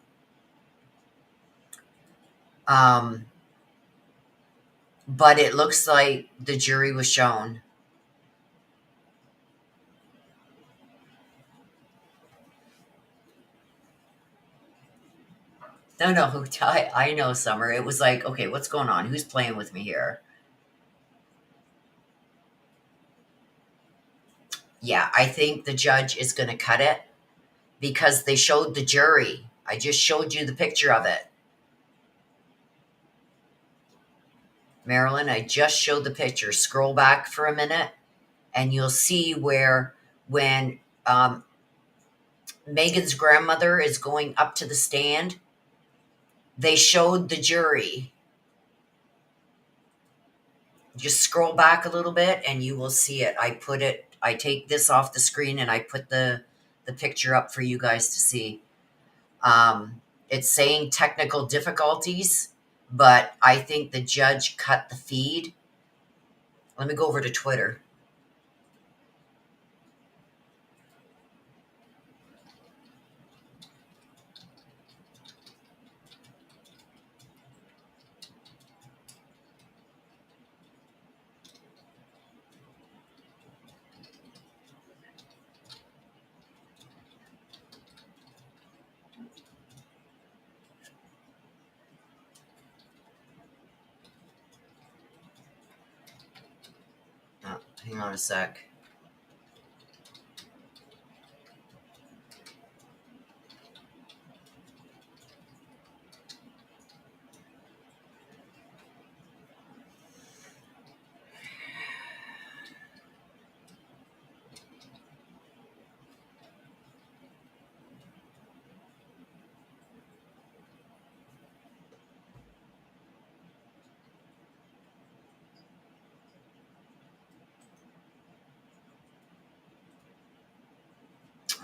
But it looks like the jury was shown. No, I know, Summer. It was like, okay, what's going on? Who's playing with me here? Yeah, I think the judge is going to cut it because they showed the jury. I just showed you the picture of it. Marilyn, I just showed the picture. Scroll back for a minute and you'll see where when Megan's grandmother is going up to the stand, they showed the jury. Just scroll back a little bit and you will see it. I take this off the screen and I put the picture up for you guys to see. It's saying technical difficulties, but I think the judge cut the feed. Let me go over to Twitter. Oh, hang on a sec.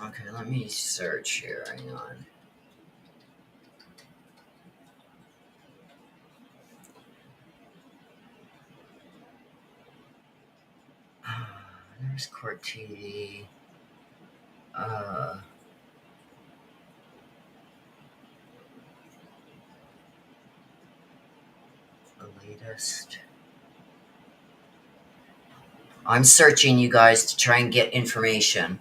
Okay, let me search here. Hang on. There's Court TV. The latest. I'm searching, you guys, to try and get information.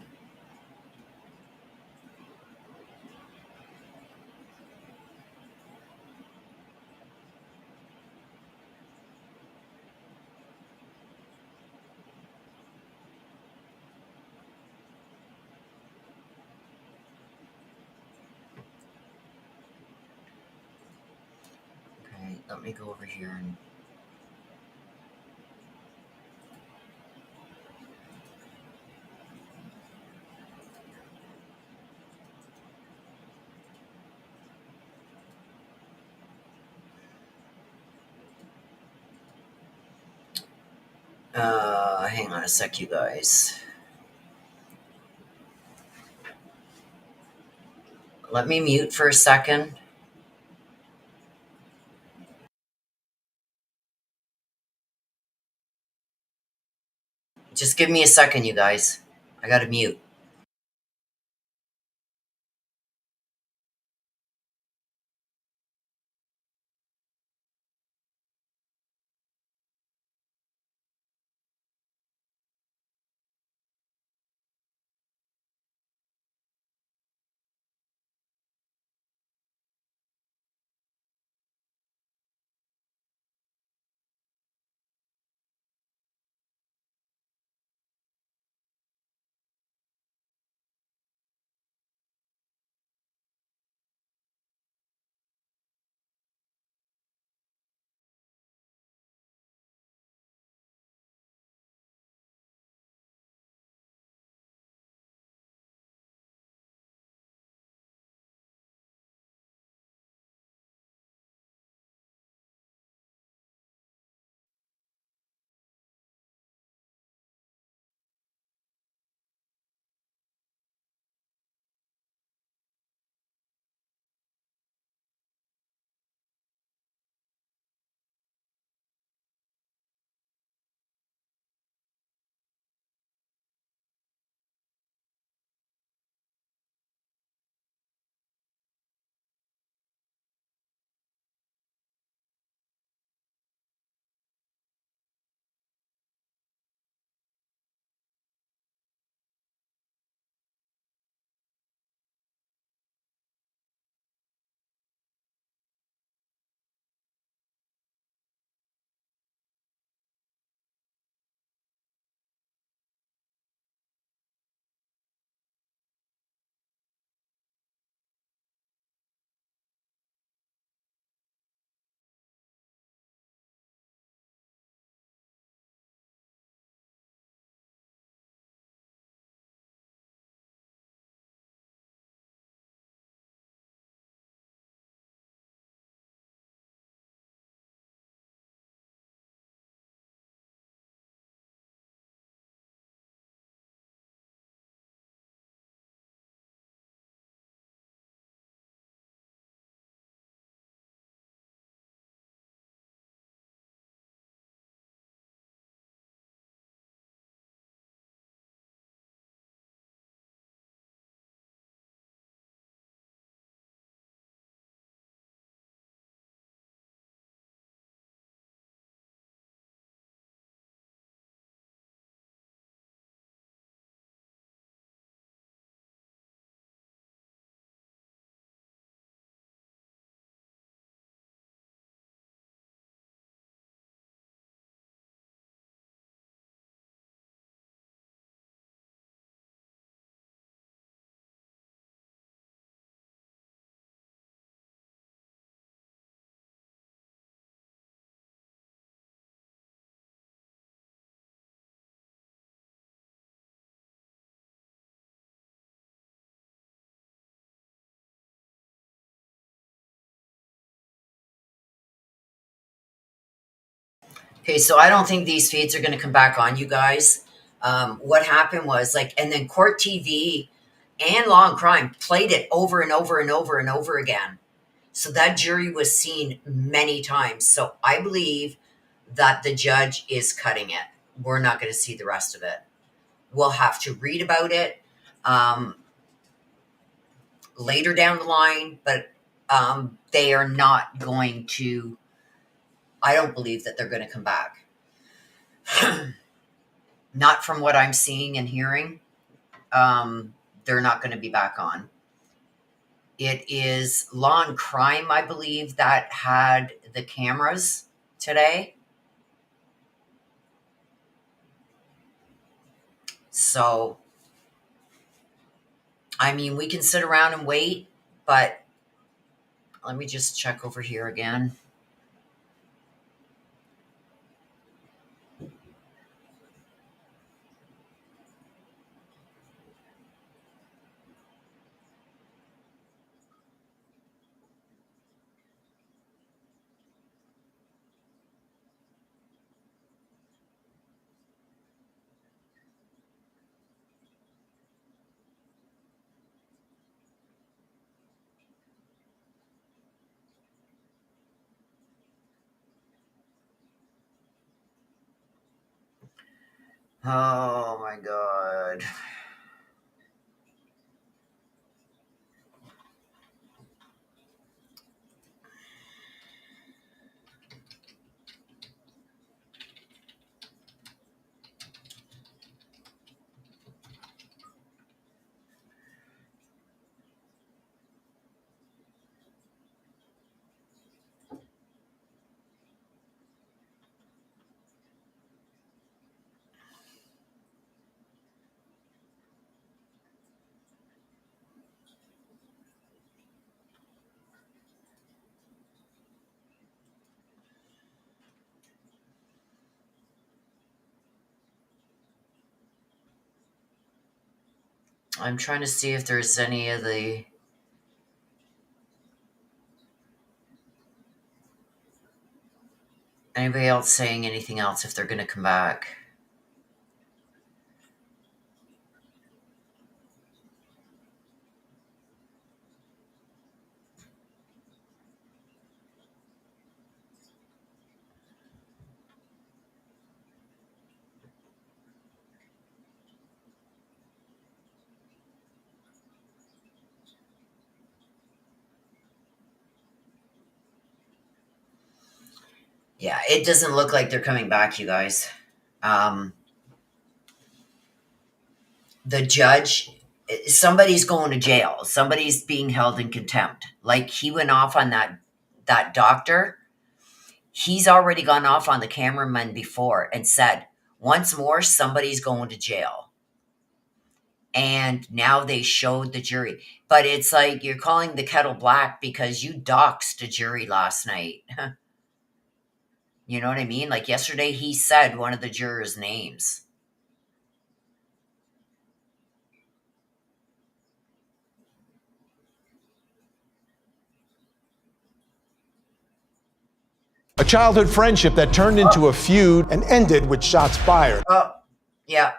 Okay, let me go over here and hang on a sec, you guys. Let me mute for a second. Just give me a second, you guys. I gotta mute. Okay, so I don't think these feeds are going to come back on, you guys. What happened was and then Court TV and Law and Crime played it over and over and over and over again. So that jury was seen many times. So I believe that the judge is cutting it. We're not going to see the rest of it. We'll have to read about it later down the line, but they are not going to, I don't believe that they're going to come back. Not from what I'm seeing and hearing. They're not going to be back on. It is Law and Crime, I believe, that had the cameras today. So, I mean, we can sit around and wait, but let me just check over here again. Oh my God. I'm trying to see if there's anybody else saying anything else, if they're going to come back. Yeah, it doesn't look like they're coming back, you guys. The judge, somebody's going to jail. Somebody's being held in contempt. Like he went off on that doctor. He's already gone off on the cameraman before and said, once more, somebody's going to jail. And now they showed the jury. But it's like you're calling the kettle black because you doxed a jury last night. You know what I mean? Like yesterday, he said one of the jurors' names. A childhood friendship that turned into a feud and ended with shots fired. Oh, yeah.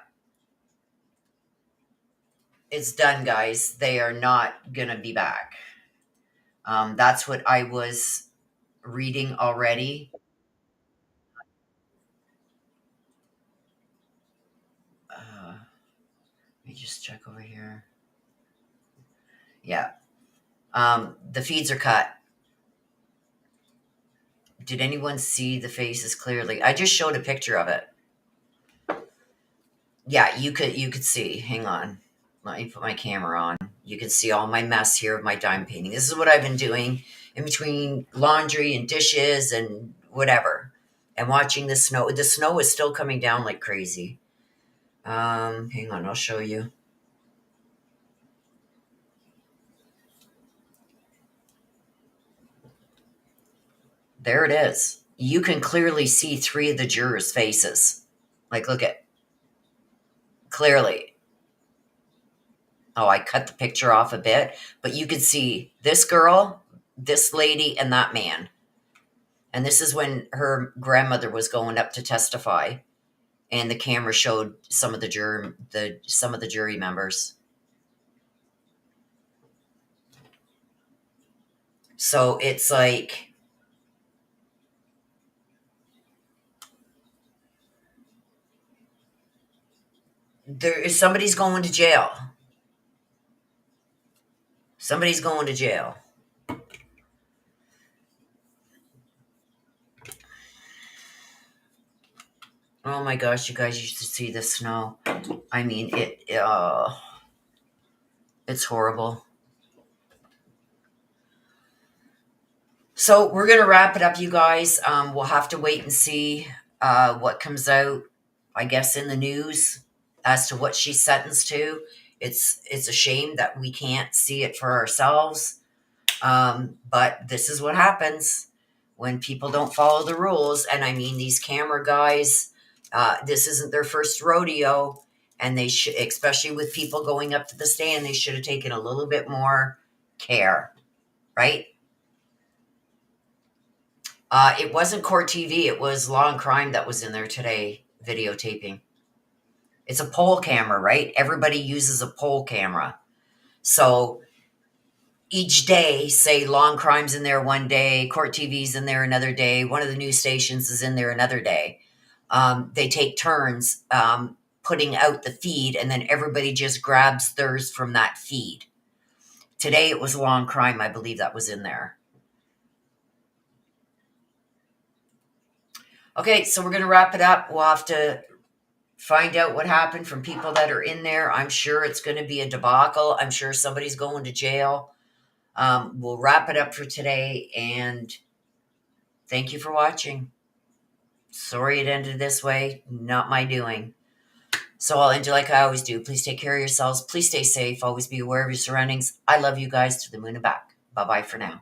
It's done, guys. They are not going to be back. That's what I was reading already. Let me just check over here. Yeah. The feeds are cut. Did anyone see the faces clearly? I just showed a picture of it. Yeah, you could see. Hang on. Let me put my camera on. You can see all my mess here of my dime painting. This is what I've been doing in between laundry and dishes and whatever. And watching the snow. The snow is still coming down like crazy. Hang on, I'll show you. There it is. You can clearly see 3 of the jurors' faces. Like, look at. Clearly. Oh, I cut the picture off a bit, but you could see this girl, this lady, and that man. And this is when her grandmother was going up to testify, and the camera showed some of the jury members. So it's like, somebody's going to jail. Somebody's going to jail. Oh my gosh, you guys, you should see the snow. I mean, it's horrible. So we're going to wrap it up, you guys. We'll have to wait and see what comes out, I guess, in the news as to what she's sentenced to. It's a shame that we can't see it for ourselves. But this is what happens when people don't follow the rules. And I mean, these camera guys, this isn't their first rodeo, and they should, especially with people going up to the stand, they should have taken a little bit more care, right? It wasn't Court TV. It was Law and Crime that was in there today, videotaping. It's a poll camera, right? Everybody uses a poll camera. So each day, say Law and Crime's in there one day, Court TV's in there another day, one of the news stations is in there another day. They take turns putting out the feed, and then everybody just grabs theirs from that feed. Today it was Law and Crime, I believe, that was in there. Okay, so we're going to wrap it up. We'll have to find out what happened from people that are in there. I'm sure it's going to be a debacle. I'm sure somebody's going to jail. We'll wrap it up for today, and thank you for watching. Sorry it ended this way. Not my doing. So I'll end it like I always do. Please take care of yourselves. Please stay safe. Always be aware of your surroundings. I love you guys to the moon and back. Bye-bye for now.